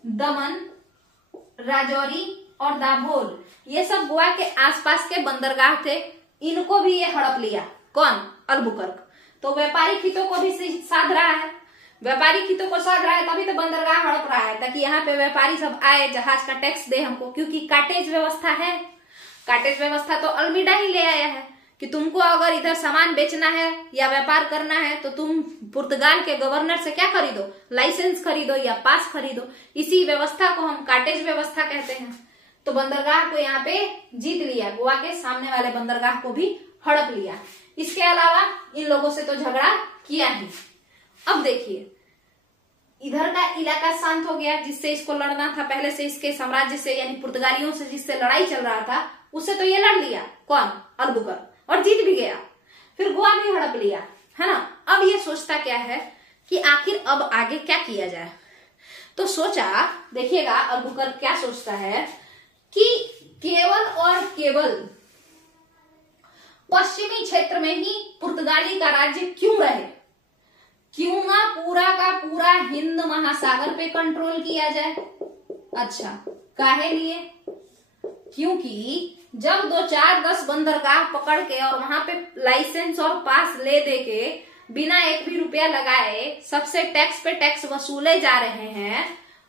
दमन, राजौरी और दाभोल, ये सब गोवा के आसपास के बंदरगाह थे। इनको भी ये हड़प लिया। कौन? अलबुकर्क। तो व्यापारिक हितों को भी साध रहा है, तभी तो बंदरगाह हड़प रहा है, ताकि यहाँ पे व्यापारी सब आए, जहाज का टैक्स दे हमको, क्योंकि काटेज व्यवस्था है। काटेज व्यवस्था तो अल्मीडा ही ले आया है कि तुमको अगर इधर सामान बेचना है या व्यापार करना है तो तुम पुर्तगाल के गवर्नर से क्या खरीदो? लाइसेंस खरीदो या पास खरीदो। इसी व्यवस्था को हम काटेज व्यवस्था कहते हैं। तो बंदरगाह को यहाँ पे जीत लिया, गोवा के सामने वाले बंदरगाह को भी हड़प लिया। इसके अलावा इन लोगों से तो झगड़ा किया ही। अब देखिए इधर का इलाका शांत हो गया, जिससे इसको लड़ना था पहले से, इसके साम्राज्य से यानी पुर्तगालियों से जिससे लड़ाई चल रहा था, उससे तो ये लड़ लिया। कौन? अलबुकर्क, और जीत भी गया। फिर गोवा भी हड़प लिया, है ना। अब ये सोचता क्या है कि आखिर अब आगे क्या किया जाए। तो सोचा, देखिएगा अल्बुकर्क क्या सोचता है कि केवल और केवल पश्चिमी क्षेत्र में ही पुर्तगाली का राज्य क्यों रहे, क्यों ना पूरा का पूरा हिंद महासागर पे कंट्रोल किया जाए। अच्छा, काहे लिए? क्योंकि जब 2-4-10 बंदरगाह पकड़ के और वहां पे लाइसेंस और पास ले दे के बिना एक भी रुपया लगाए सबसे टैक्स पे टैक्स वसूले जा रहे हैं,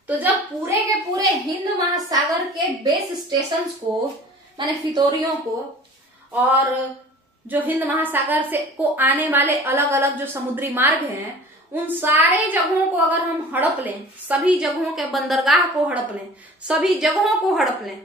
तो जब पूरे के पूरे हिंद महासागर के बेस स्टेशंस को, माने फितोरियों को, और जो हिंद महासागर से को आने वाले अलग अलग जो समुद्री मार्ग हैं, उन सारे जगहों को अगर हम हड़प लें, सभी जगहों के बंदरगाह को हड़प लें, सभी जगहों को हड़प लें,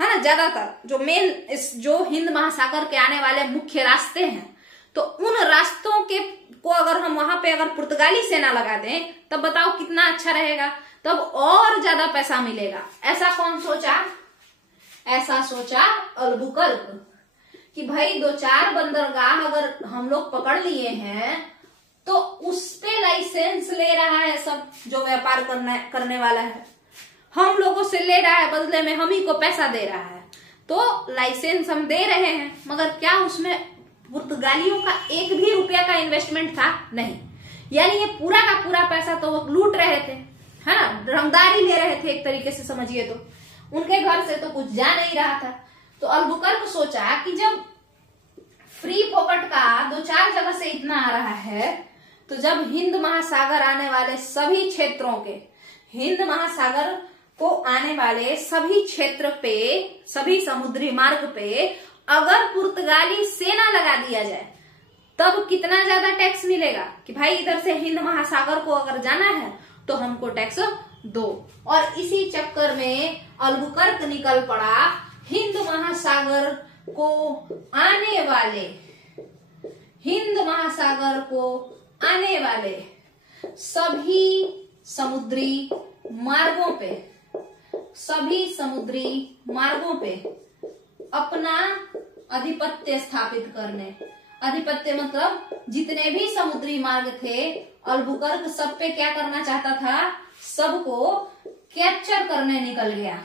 है ना, ज्यादातर जो मेन जो हिंद महासागर के आने वाले मुख्य रास्ते हैं, तो उन रास्तों के को अगर हम वहां पे अगर पुर्तगाली सेना लगा दें, तब बताओ कितना अच्छा रहेगा, तब और ज्यादा पैसा मिलेगा। ऐसा कौन सोचा? ऐसा सोचा अल्बुकर्क कि भाई 2-4 बंदरगाह अगर हम लोग पकड़ लिए हैं तो उस पे लाइसेंस ले रहा है सब जो व्यापार करने वाला है, हम लोगों से ले रहा है, बदले में हम ही को पैसा दे रहा है, तो लाइसेंस हम दे रहे हैं, मगर क्या उसमें पुर्तगालियों का एक भी रुपया का इन्वेस्टमेंट था? नहीं। यानी ये पूरा का पूरा पैसा तो वो लूट रहे थे, है ना, रंगदारी ले रहे थे एक तरीके से समझिए, तो उनके घर से तो कुछ जा नहीं रहा था। तो अल्बुकर्क सोचा कि जब फ्री पॉकेट का 2-4 जगह से इतना आ रहा है, तो जब हिंद महासागर आने वाले सभी क्षेत्रों के, हिंद महासागर को आने वाले सभी क्षेत्र पे, सभी समुद्री मार्ग पे अगर पुर्तगाली सेना लगा दिया जाए, तब कितना ज्यादा टैक्स मिलेगा कि भाई इधर से हिंद महासागर को अगर जाना है तो हमको टैक्स दो। और इसी चक्कर में अल्बुकर्क निकल पड़ा हिंद महासागर को आने वाले, हिंद महासागर को आने वाले सभी समुद्री मार्गों पे, सभी समुद्री मार्गों पे अपना आधिपत्य स्थापित करने। आधिपत्य मतलब जितने भी समुद्री मार्ग थे, अल्बुकर्क सब पे क्या करना चाहता था? सबको कैप्चर करने निकल गया।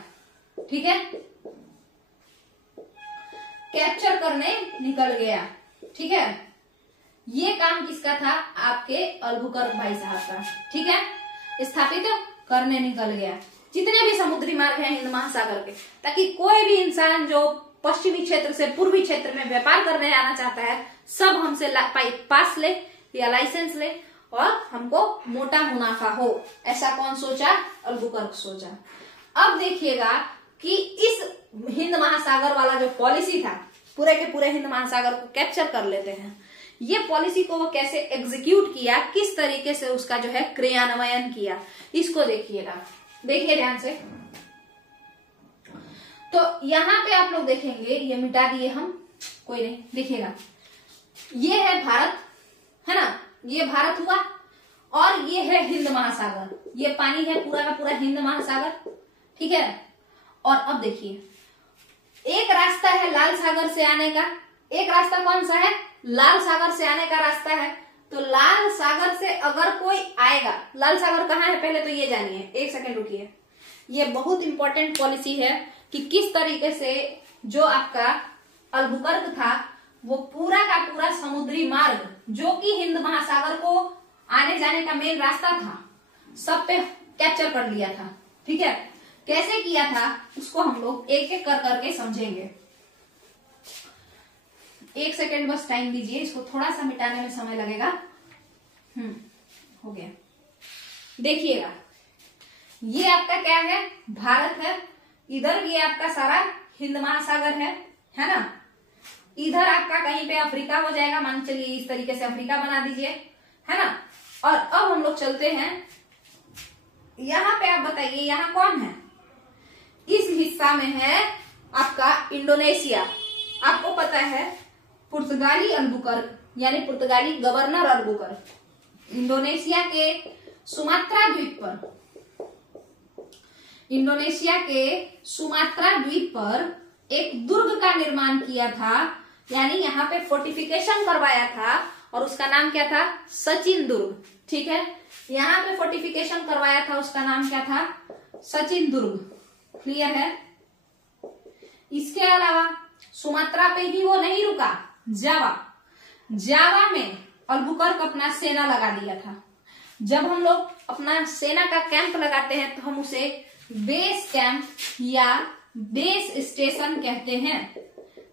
ठीक है, कैप्चर करने निकल गया। ठीक है, ये काम किसका था? आपके अल्बुकर्क भाई साहब का। ठीक है, स्थापित करने निकल गया जितने भी समुद्री मार्ग हैं हिंद महासागर के, ताकि कोई भी इंसान जो पश्चिमी क्षेत्र से पूर्वी क्षेत्र में व्यापार करने आना चाहता है, सब हमसे पास ले या लाइसेंस ले और हमको मोटा मुनाफा हो। ऐसा कौन सोचा? अल्बुकर्क सोचा। अब देखिएगा कि इस हिंद महासागर वाला जो पॉलिसी था, पूरे के पूरे हिंद महासागर को कैप्चर कर लेते हैं, ये पॉलिसी को वो कैसे एग्जीक्यूट किया, किस तरीके से उसका जो है क्रियान्वयन किया, इसको देखिएगा। देखिए ध्यान से। तो यहाँ पे आप लोग देखेंगे, ये मिटा दिए हम, कोई नहीं, देखिएगा ये है भारत, है ना, ये भारत हुआ, और ये है हिंद महासागर, ये पानी है पूरा का पूरा हिंद महासागर। ठीक है, और अब देखिए एक रास्ता है लाल सागर से आने का, एक रास्ता कौन सा है? लाल सागर से आने का रास्ता है। तो लाल सागर से अगर कोई आएगा, लाल सागर कहाँ है पहले तो ये जानिए, एक सेकंड रुकिए। ये बहुत इंपॉर्टेंट पॉलिसी है कि किस तरीके से जो आपका अल्बुकर्क था वो पूरा का पूरा समुद्री मार्ग जो कि हिंद महासागर को आने जाने का मेन रास्ता था, सब पे कैप्चर कर लिया था। ठीक है, कैसे किया था उसको हम लोग एक एक कर करके समझेंगे। एक सेकेंड बस टाइम दीजिए, इसको थोड़ा सा मिटाने में समय लगेगा। हो गया। देखिएगा ये आपका क्या है? भारत है। इधर ये आपका सारा हिंद महासागर है ना। इधर आपका कहीं पे अफ्रीका हो जाएगा, मान चलिए इस तरीके से अफ्रीका बना दीजिए, है ना। और अब हम लोग चलते हैं यहाँ पे। आप बताइए यहाँ कौन है? इस हिस्सा में है आपका इंडोनेशिया। आपको पता है पुर्तगाली अल्बुकर्क यानी पुर्तगाली गवर्नर अल्बुकर्क इंडोनेशिया के सुमात्रा द्वीप पर, इंडोनेशिया के सुमात्रा द्वीप पर एक दुर्ग का निर्माण किया था यानी यहाँ पे फोर्टिफिकेशन करवाया था और उसका नाम क्या था? सचिन दुर्ग। ठीक है, यहाँ पे फोर्टिफिकेशन करवाया था, उसका नाम क्या था? सचिन दुर्ग। क्लियर है? इसके अलावा सुमात्रा पे ही वो नहीं रुका, जावा में अल्बुकर्क अपना सेना लगा दिया था। जब हम लोग अपना सेना का कैंप लगाते हैं तो हम उसे बेस कैंप या बेस स्टेशन कहते हैं।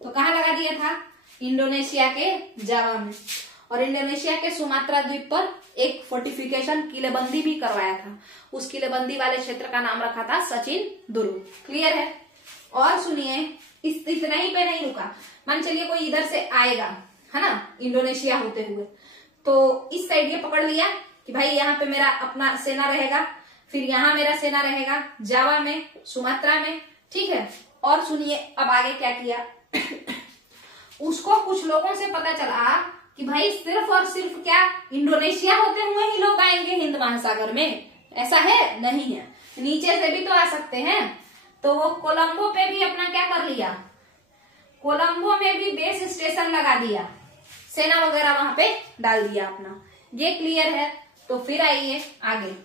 तो कहाँ लगा दिया था? इंडोनेशिया के जावा में। और इंडोनेशिया के सुमात्रा द्वीप पर एक फोर्टिफिकेशन किलेबंदी भी करवाया था। उस किलेबंदी वाले क्षेत्र का नाम रखा था सचिन दुर्ग। क्लियर है? और सुनिए, इतना ही पे नहीं रुका। मान चलिए कोई इधर से आएगा, है ना, इंडोनेशिया होते हुए, तो इस साइड ये पकड़ लिया कि भाई यहाँ पे मेरा अपना सेना रहेगा, फिर यहाँ मेरा सेना रहेगा जावा में, सुमात्रा में। ठीक है, और सुनिए अब आगे क्या किया। उसको कुछ लोगों से पता चला कि भाई सिर्फ और सिर्फ क्या इंडोनेशिया होते हुए ही लोग आएंगे हिंद महासागर में? ऐसा है? नहीं है, नीचे से भी तो आ सकते हैं। तो वो कोलंबो पे भी अपना क्या कर लिया? कोलंबो में भी बेस स्टेशन लगा दिया, सेना वगैरह वहां पे डाल दिया अपना। ये क्लियर है? तो फिर आइए आगे।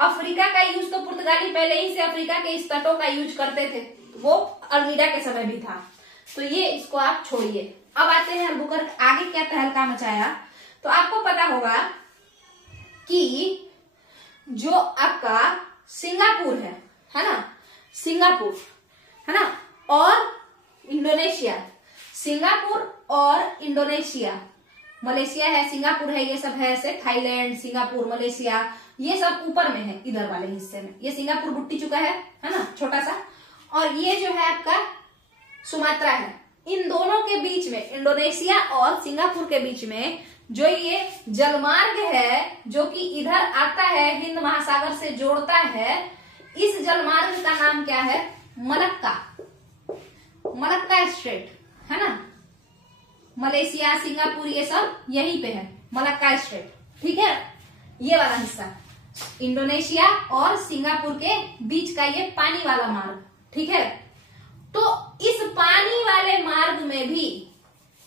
अफ्रीका का यूज तो पुर्तगाली पहले ही से अफ्रीका के इस तटों का यूज करते थे, वो अल्मीडा के समय भी था, तो ये इसको आप छोड़िए। अब आते हैं अल्बुकर्क आगे क्या तहलका मचाया। तो आपको पता होगा कि जो आपका सिंगापुर है ना, सिंगापुर है ना, और इंडोनेशिया, सिंगापुर और इंडोनेशिया, मलेशिया है, सिंगापुर है, ये सब है ऐसे, थाईलैंड, सिंगापुर, मलेशिया, ये सब ऊपर में है इधर वाले हिस्से में। ये सिंगापुर बुट्टी चुका है ना, छोटा सा, और ये जो है आपका सुमात्रा है। इन दोनों के बीच में, इंडोनेशिया और सिंगापुर के बीच में जो ये जलमार्ग है जो कि इधर आता है, हिंद महासागर से जोड़ता है, इस जलमार्ग का नाम क्या है? मलक्का, मलक्का स्ट्रेट, है ना। मलेशिया, सिंगापुर ये सब यहीं पे है, मलक्का स्ट्रेट। ठीक है, ये वाला हिस्सा इंडोनेशिया और सिंगापुर के बीच का ये पानी वाला मार्ग। ठीक है, तो इस पानी वाले मार्ग में भी,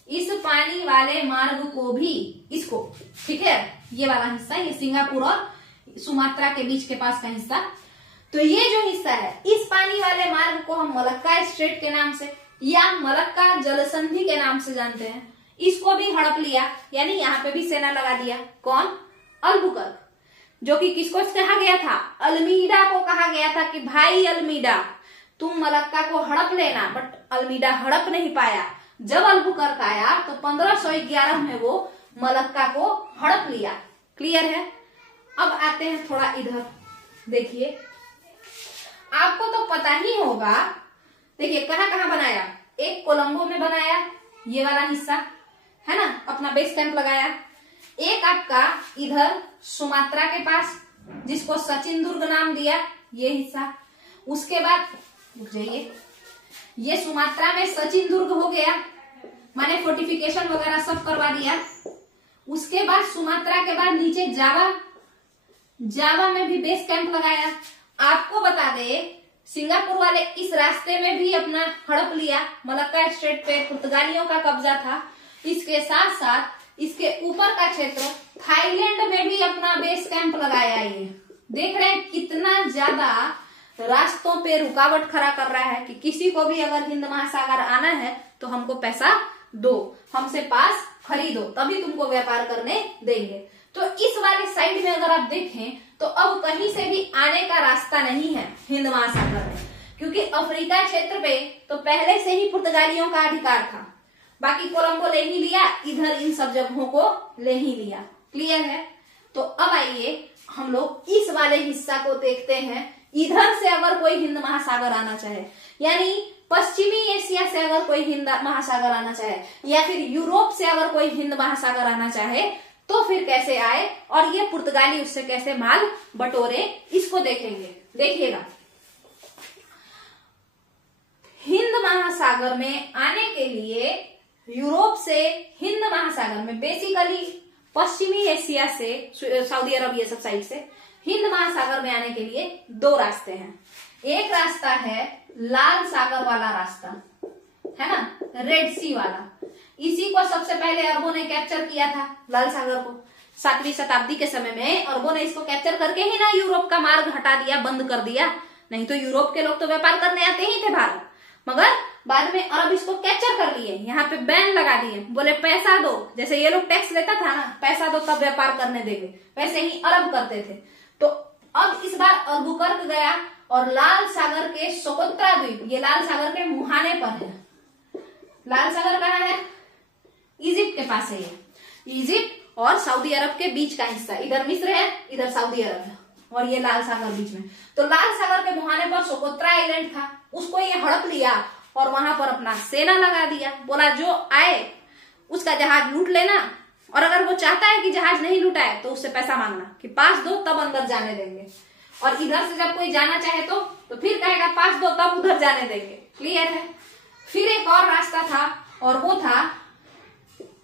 इस पानी वाले मार्ग को भी, इसको, ठीक है, ये वाला हिस्सा, ये सिंगापुर और सुमात्रा के बीच के पास का हिस्सा, तो ये जो हिस्सा है, इस पानी वाले मार्ग को हम मलक्का स्ट्रेट के नाम से या मलक्का जलसंधि के नाम से जानते हैं। इसको भी हड़प लिया, यानी यहाँ पे भी सेना लगा दिया। कौन? अल्बुकर्क, जो कि किसको कहा गया था? अल्मीडा को कहा गया था कि भाई अल्मीडा तुम मलक्का को हड़प लेना, बट अल्मीडा हड़प नहीं पाया। जब अल्बुकर्क आया तो 1511 में वो मलक्का को हड़प लिया। क्लियर है? अब आते हैं थोड़ा इधर, देखिए आपको तो पता ही होगा। देखिए कहाँ कहाँ बनाया, एक कोलंबो में बनाया, ये वाला हिस्सा है ना, अपना बेस कैंप लगाया। एक आपका इधर सुमात्रा के पास, जिसको सचिन दुर्ग नाम दिया, ये हिस्सा। उसके बाद रुक जाइए, ये सुमात्रा में सचिन दुर्ग हो गया, माने फोर्टिफिकेशन वगैरह सब करवा दिया। उसके बाद सुमात्रा के बाद नीचे जावा, जावा में भी बेस कैंप लगाया। आपको बता दे सिंगापुर वाले इस रास्ते में भी अपना हड़प लिया, मलक्का स्ट्रेट पे पुर्तगालियों का कब्जा था। इसके साथ साथ इसके ऊपर का क्षेत्र थाईलैंड में भी अपना बेस कैंप लगाया। ये देख रहे हैं कितना ज्यादा रास्तों पे रुकावट खड़ा कर रहा है कि किसी को भी अगर हिंद महासागर आना है तो हमको पैसा दो, हमसे पास खरीदो, तभी तुमको व्यापार करने देंगे। तो इस वाले साइड में अगर आप देखें तो अब कहीं से भी आने का रास्ता नहीं है हिंद महासागर में, क्योंकि अफ्रीका क्षेत्र पे तो पहले से ही पुर्तगालियों का अधिकार था। बाकी कोलंबो ले ही लिया, इधर इन सब जगहों को ले ही लिया। क्लियर है? तो अब आइए हम लोग इस वाले हिस्सा को देखते हैं। इधर से अगर कोई हिंद महासागर आना चाहे, यानी पश्चिमी एशिया से अगर कोई हिंद महासागर आना चाहे, या फिर यूरोप से अगर कोई हिंद महासागर आना चाहे, तो फिर कैसे आए और ये पुर्तगाली उससे कैसे माल बटोरे, इसको देखेंगे। देखिएगा, हिंद महासागर में आने के लिए यूरोप से हिंद महासागर में, बेसिकली पश्चिमी एशिया से, सऊदी अरब ये सब साइड से हिंद महासागर में आने के लिए दो रास्ते हैं। एक रास्ता है लाल सागर वाला रास्ता, है ना, रेड सी वाला, इसी को सबसे पहले अरबों ने कैप्चर किया था, लाल सागर को 7वीं शताब्दी के समय में अरबों ने इसको कैप्चर करके ही ना यूरोप का मार्ग हटा दिया, बंद कर दिया। नहीं तो यूरोप के लोग तो व्यापार करने आते ही थे भारत, मगर बाद में अरब इसको कैप्चर कर लिए, यहाँ पे बैन लगा दिए, बोले पैसा दो, जैसे ये लोग टैक्स लेता था ना, पैसा दो तब व्यापार करने देंगे, वैसे ही अरब करते थे। तो अब इस बार अल्बुकर्क गया और लाल सागर के सोकोत्रा द्वीप, ये लाल सागर के मुहाने पर है। लाल सागर कहाँ है? इजिप्ट के पास है, ये इजिप्ट और सऊदी अरब के बीच का हिस्सा, इधर मिस्र है, इधर सऊदी अरब है, और ये लाल सागर बीच में। तो लाल सागर के मुहाने पर सोकोत्रा आइलैंड था, उसको ये हड़प लिया और वहां पर अपना सेना लगा दिया, बोला जो आए उसका जहाज लूट लेना, और अगर वो चाहता है कि जहाज नहीं लूटाए तो उससे पैसा मांगना कि पास दो तब अंदर जाने देंगे, और इधर से जब कोई जाना चाहे तो फिर कहेगा पास दो तब उधर जाने देंगे। क्लियर है? फिर एक और रास्ता था, और वो था,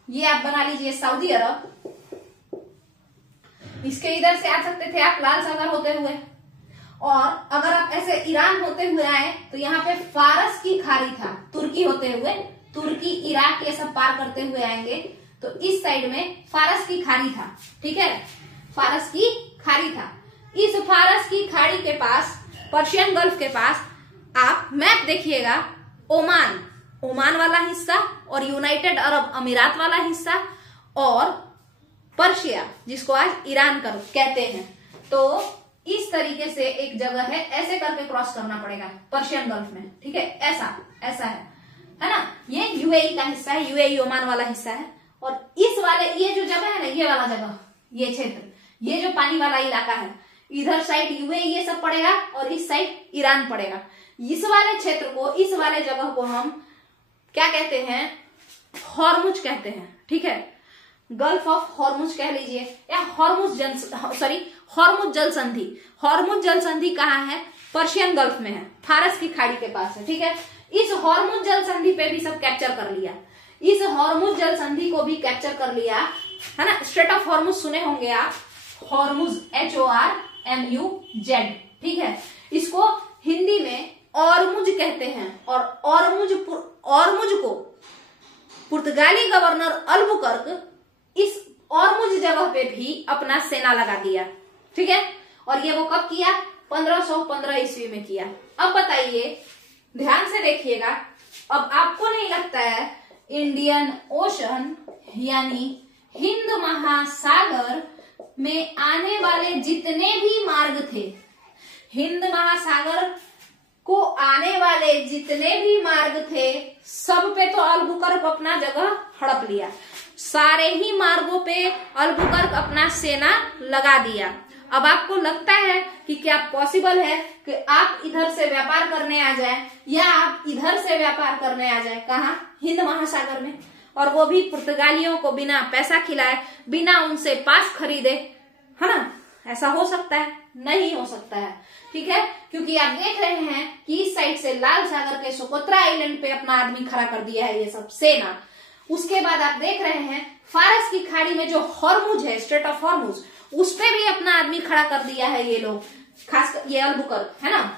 ये आप बना लीजिए सऊदी अरब, इसके इधर से आ सकते थे आप लाल सागर होते हुए, और अगर आप ऐसे ईरान होते हुए आए तो यहाँ पे फारस की खाड़ी था, तुर्की होते हुए, तुर्की इराक ये सब पार करते हुए आएंगे तो इस साइड में फारस की खाड़ी था। ठीक है, फारस की खाड़ी था। इस फारस की खाड़ी के पास, पर्शियन गल्फ के पास, आप मैप देखिएगा, ओमान वाला हिस्सा और यूनाइटेड अरब अमीरात वाला हिस्सा और पर्शिया, जिसको आज ईरान कहते हैं। तो इस तरीके से एक जगह है, ऐसे करके क्रॉस करना पड़ेगा पर्शियन गल्फ में। ठीक है, ऐसा है ना, ये यूएई का हिस्सा है, यूएई ओमान वाला हिस्सा है, और इस वाले ये जो जगह है ना, ये वाला जगह, ये क्षेत्र, ये जो पानी वाला इलाका है, इधर साइड यूएई ये सब पड़ेगा और इस साइड ईरान पड़ेगा। इस वाले क्षेत्र को, इस वाले जगह को हम क्या कहते हैं? हॉर्मुज कहते हैं। ठीक है, गल्फ ऑफ हॉर्मुज कह लीजिए, या हॉर्मुज जल संधि। हॉर्मुज जल संधि कहाँ है? पर्शियन गल्फ में है, फारस की खाड़ी के पास है। ठीक है, इस हॉर्मुज जल संधि पे भी सब कैप्चर कर लिया, इस हॉर्मुज जल संधि को भी कैप्चर कर लिया, है ना। स्ट्रेट ऑफ हॉर्मुज सुने होंगे आप, हॉर्मुज, HORMUZ। ठीक है, इसको हिंदी में ऑरमुज कहते हैं, और ऑरमुज को पुर्तगाली गवर्नर अल्बुकर्क इस ऑरमुज जगह पे भी अपना सेना लगा दिया। ठीक है, और ये वो कब किया? 1515 ईस्वी में किया। अब बताइए, ध्यान से देखिएगा, अब आपको नहीं लगता है इंडियन ओशन यानी हिंद महासागर में आने वाले जितने भी मार्ग थे, हिंद महासागर को आने वाले जितने भी मार्ग थे, सब पे तो अल्बुकर्क अपना जगह हड़प लिया, सारे ही मार्गों पे अल्बुकर्क अपना सेना लगा दिया। अब आपको लगता है कि क्या पॉसिबल है कि आप इधर से व्यापार करने आ जाए, या आप इधर से व्यापार करने आ जाए? कहाँ? हिंद महासागर में, और वो भी पुर्तगालियों को बिना पैसा खिलाए, बिना उनसे पास खरीदे, है ना? ऐसा हो सकता है? नहीं हो सकता है। ठीक है, क्योंकि आप देख रहे हैं कि इस साइड से लाल सागर के सोकोत्रा आइलैंड पे अपना आदमी खड़ा कर दिया है ये सब सेना। उसके बाद आप देख रहे हैं फारस की खाड़ी में जो हॉर्मुज है, स्ट्रेट ऑफ हॉर्मुज, उस पे भी अपना आदमी खड़ा कर दिया है ये लोग, खासकर ये अल्बुकर्क, है ना।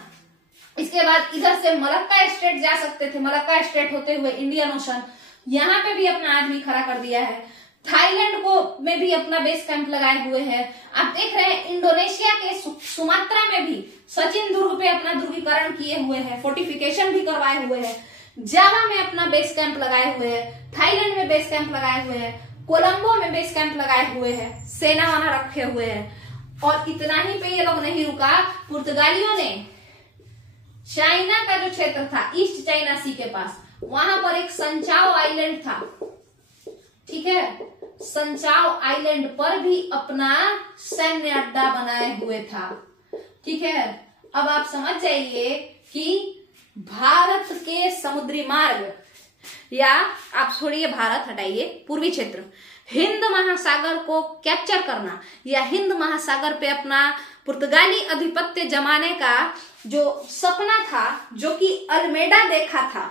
इसके बाद इधर से मलक्का स्ट्रेट जा सकते थे, मलक्का स्ट्रेट होते हुए इंडियन ओशन, यहाँ पे भी अपना आदमी खड़ा कर दिया है। थाईलैंड को में भी अपना बेस कैंप लगाए हुए हैं। आप देख रहे हैं इंडोनेशिया के सुमात्रा में भी सचिन दुर्ग पे अपना दुर्गीकरण किए हुए हैं, फोर्टिफिकेशन भी करवाए हुए हैं। जावा में अपना बेस कैंप लगाए हुए हैं, थाईलैंड में बेस कैंप लगाए हुए हैं, कोलंबो में बेस कैंप लगाए हुए हैं, सेना वाना रखे हुए हैं। और इतना ही पे ये लोग नहीं रुका, पुर्तगालियों ने चाइना का जो क्षेत्र था, ईस्ट चाइना सी के पास, वहां पर एक संचाओ आइलैंड था। ठीक है, संचाओ आइलैंड पर भी अपना सैन्य अड्डा बनाए हुए था। ठीक है, अब आप समझ जाइए कि भारत के समुद्री मार्ग, या आप छोड़िए भारत, हटाइए पूर्वी क्षेत्र, हिंद महासागर को कैप्चर करना या हिंद महासागर पे अपना पुर्तगाली अधिपत्य जमाने का जो सपना था, जो कि अल्मेडा देखा था,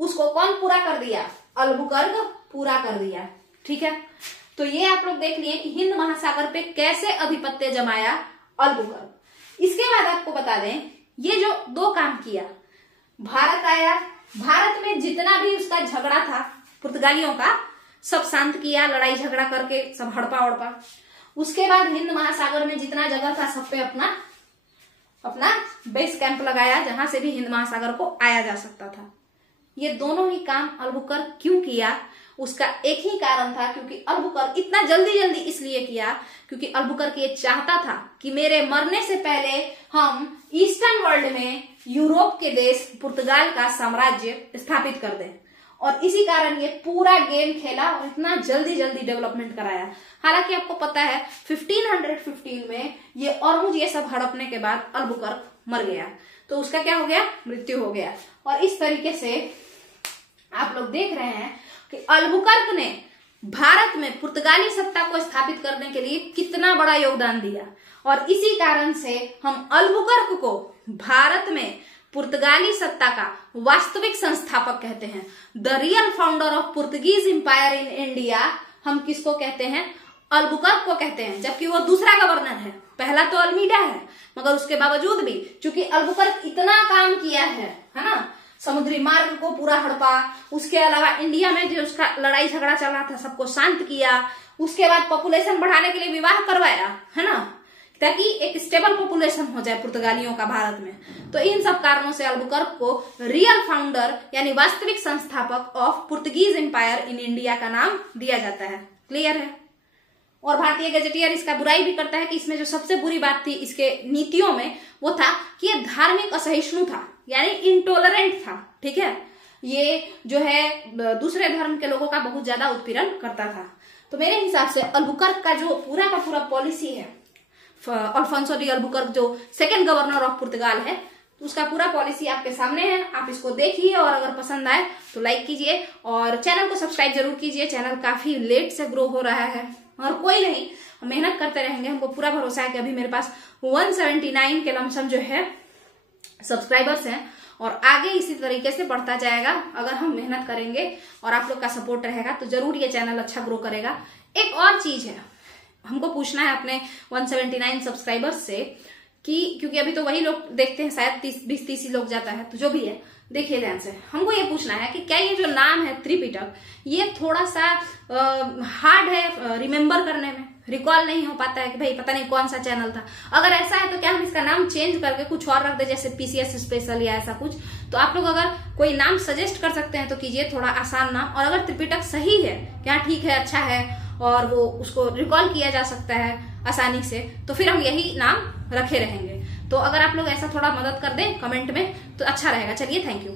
उसको कौन पूरा कर दिया? अल्बुकर्क पूरा कर दिया। ठीक है, तो ये आप लोग देख लिए कि हिंद महासागर पे कैसे अधिपत्य जमाया अल्बुकर्क। इसके बाद आपको बता दें, ये जो दो काम किया, भारत आया, भारत में जितना भी उसका झगड़ा था पुर्तगालियों का, सब शांत किया, लड़ाई झगड़ा करके सब हड़पा उड़पा। उसके बाद हिंद महासागर में जितना जगह था सब पे अपना अपना बेस कैंप लगाया, जहां से भी हिंद महासागर को आया जा सकता था। ये दोनों ही काम अल्बुकर्क क्यों किया? उसका एक ही कारण था, क्योंकि अल्बुकर्क इतना जल्दी जल्दी इसलिए किया क्योंकि अल्बुकर्क ये चाहता था कि मेरे मरने से पहले हम ईस्टर्न वर्ल्ड में यूरोप के देश पुर्तगाल का साम्राज्य स्थापित कर दें। और इसी कारण ये पूरा गेम खेला और इतना जल्दी जल्दी डेवलपमेंट कराया। हालांकि आपको पता है 1515 में ये औरंगजेब ये सब हड़पने के बाद अल्बुकर्क मर गया, तो उसका क्या हो गया? मृत्यु हो गया। और इस तरीके से आप लोग देख रहे हैं कि अल्बुकर्क ने भारत में पुर्तगाली सत्ता को स्थापित करने के लिए कितना बड़ा योगदान दिया। और इसी कारण से हम अल्बुकर्क को भारत में पुर्तगाली सत्ता का वास्तविक संस्थापक कहते हैं। The real founder of Portuguese empire in India हम किसको कहते हैं? अल्बुकर्क को कहते हैं, जबकि वो दूसरा गवर्नर है। पहला तो अल्मीडा है, मगर उसके बावजूद भी चूंकि अल्बुकर्क इतना काम किया है ना, समुद्री मार्ग को पूरा हड़पा, उसके अलावा इंडिया में जो उसका लड़ाई झगड़ा चल रहा था सबको शांत किया, उसके बाद पॉपुलेशन बढ़ाने के लिए विवाह करवाया, है ना, ताकि एक स्टेबल पॉपुलेशन हो जाए पुर्तगालियों का भारत में। तो इन सब कारणों से अल्बुकर्क को रियल फाउंडर यानी वास्तविक संस्थापक of Portuguese empire in India का नाम दिया जाता है। क्लियर है? और भारतीय गजेटियर इसका बुराई भी करता है कि इसमें जो सबसे बुरी बात थी इसके नीतियों में वो था कि ये धार्मिक असहिष्णु था, यानी इंटॉलरेंट था। ठीक है, ये जो है दूसरे धर्म के लोगों का बहुत ज्यादा उत्पीड़न करता था। तो मेरे हिसाब से अल्बुकर्क का जो पूरा का पूरा पॉलिसी है, अल्फोंसो डी अल्बुकर्क जो सेकंड गवर्नर ऑफ पुर्तगाल है, तो उसका पूरा पॉलिसी आपके सामने है। आप इसको देखिए और अगर पसंद आए तो लाइक कीजिए और चैनल को सब्सक्राइब जरूर कीजिए। चैनल काफी लेट से ग्रो हो रहा है और कोई नहीं, मेहनत करते रहेंगे। हमको पूरा भरोसा है कि अभी मेरे पास 179 के लमसम जो है सब्सक्राइबर्स हैं और आगे इसी तरीके से बढ़ता जाएगा। अगर हम मेहनत करेंगे और आप लोग का सपोर्ट रहेगा तो जरूर ये चैनल अच्छा ग्रो करेगा। एक और चीज है, हमको पूछना है अपने 179 सब्सक्राइबर्स से कि क्योंकि अभी तो वही लोग देखते हैं, शायद 20-30 ही लोग जाता है, तो जो भी है देखिए ध्यान से। हमको ये पूछना है कि क्या ये जो नाम है त्रिपिटक, ये थोड़ा सा हार्ड है रिमेम्बर करने में, रिकॉल नहीं हो पाता है कि भाई पता नहीं कौन सा चैनल था। अगर ऐसा है तो क्या हम इसका नाम चेंज करके कुछ और रख दे, जैसे पीसीएस स्पेशल या ऐसा कुछ? तो आप लोग अगर कोई नाम सजेस्ट कर सकते हैं तो कीजिए, थोड़ा आसान नाम। और अगर त्रिपिटक सही है, क्या ठीक है, अच्छा है और वो उसको रिकॉल किया जा सकता है आसानी से, तो फिर हम यही नाम रखे रहेंगे। तो अगर आप लोग ऐसा थोड़ा मदद कर दें कमेंट में तो अच्छा रहेगा। चलिए, थैंक यू।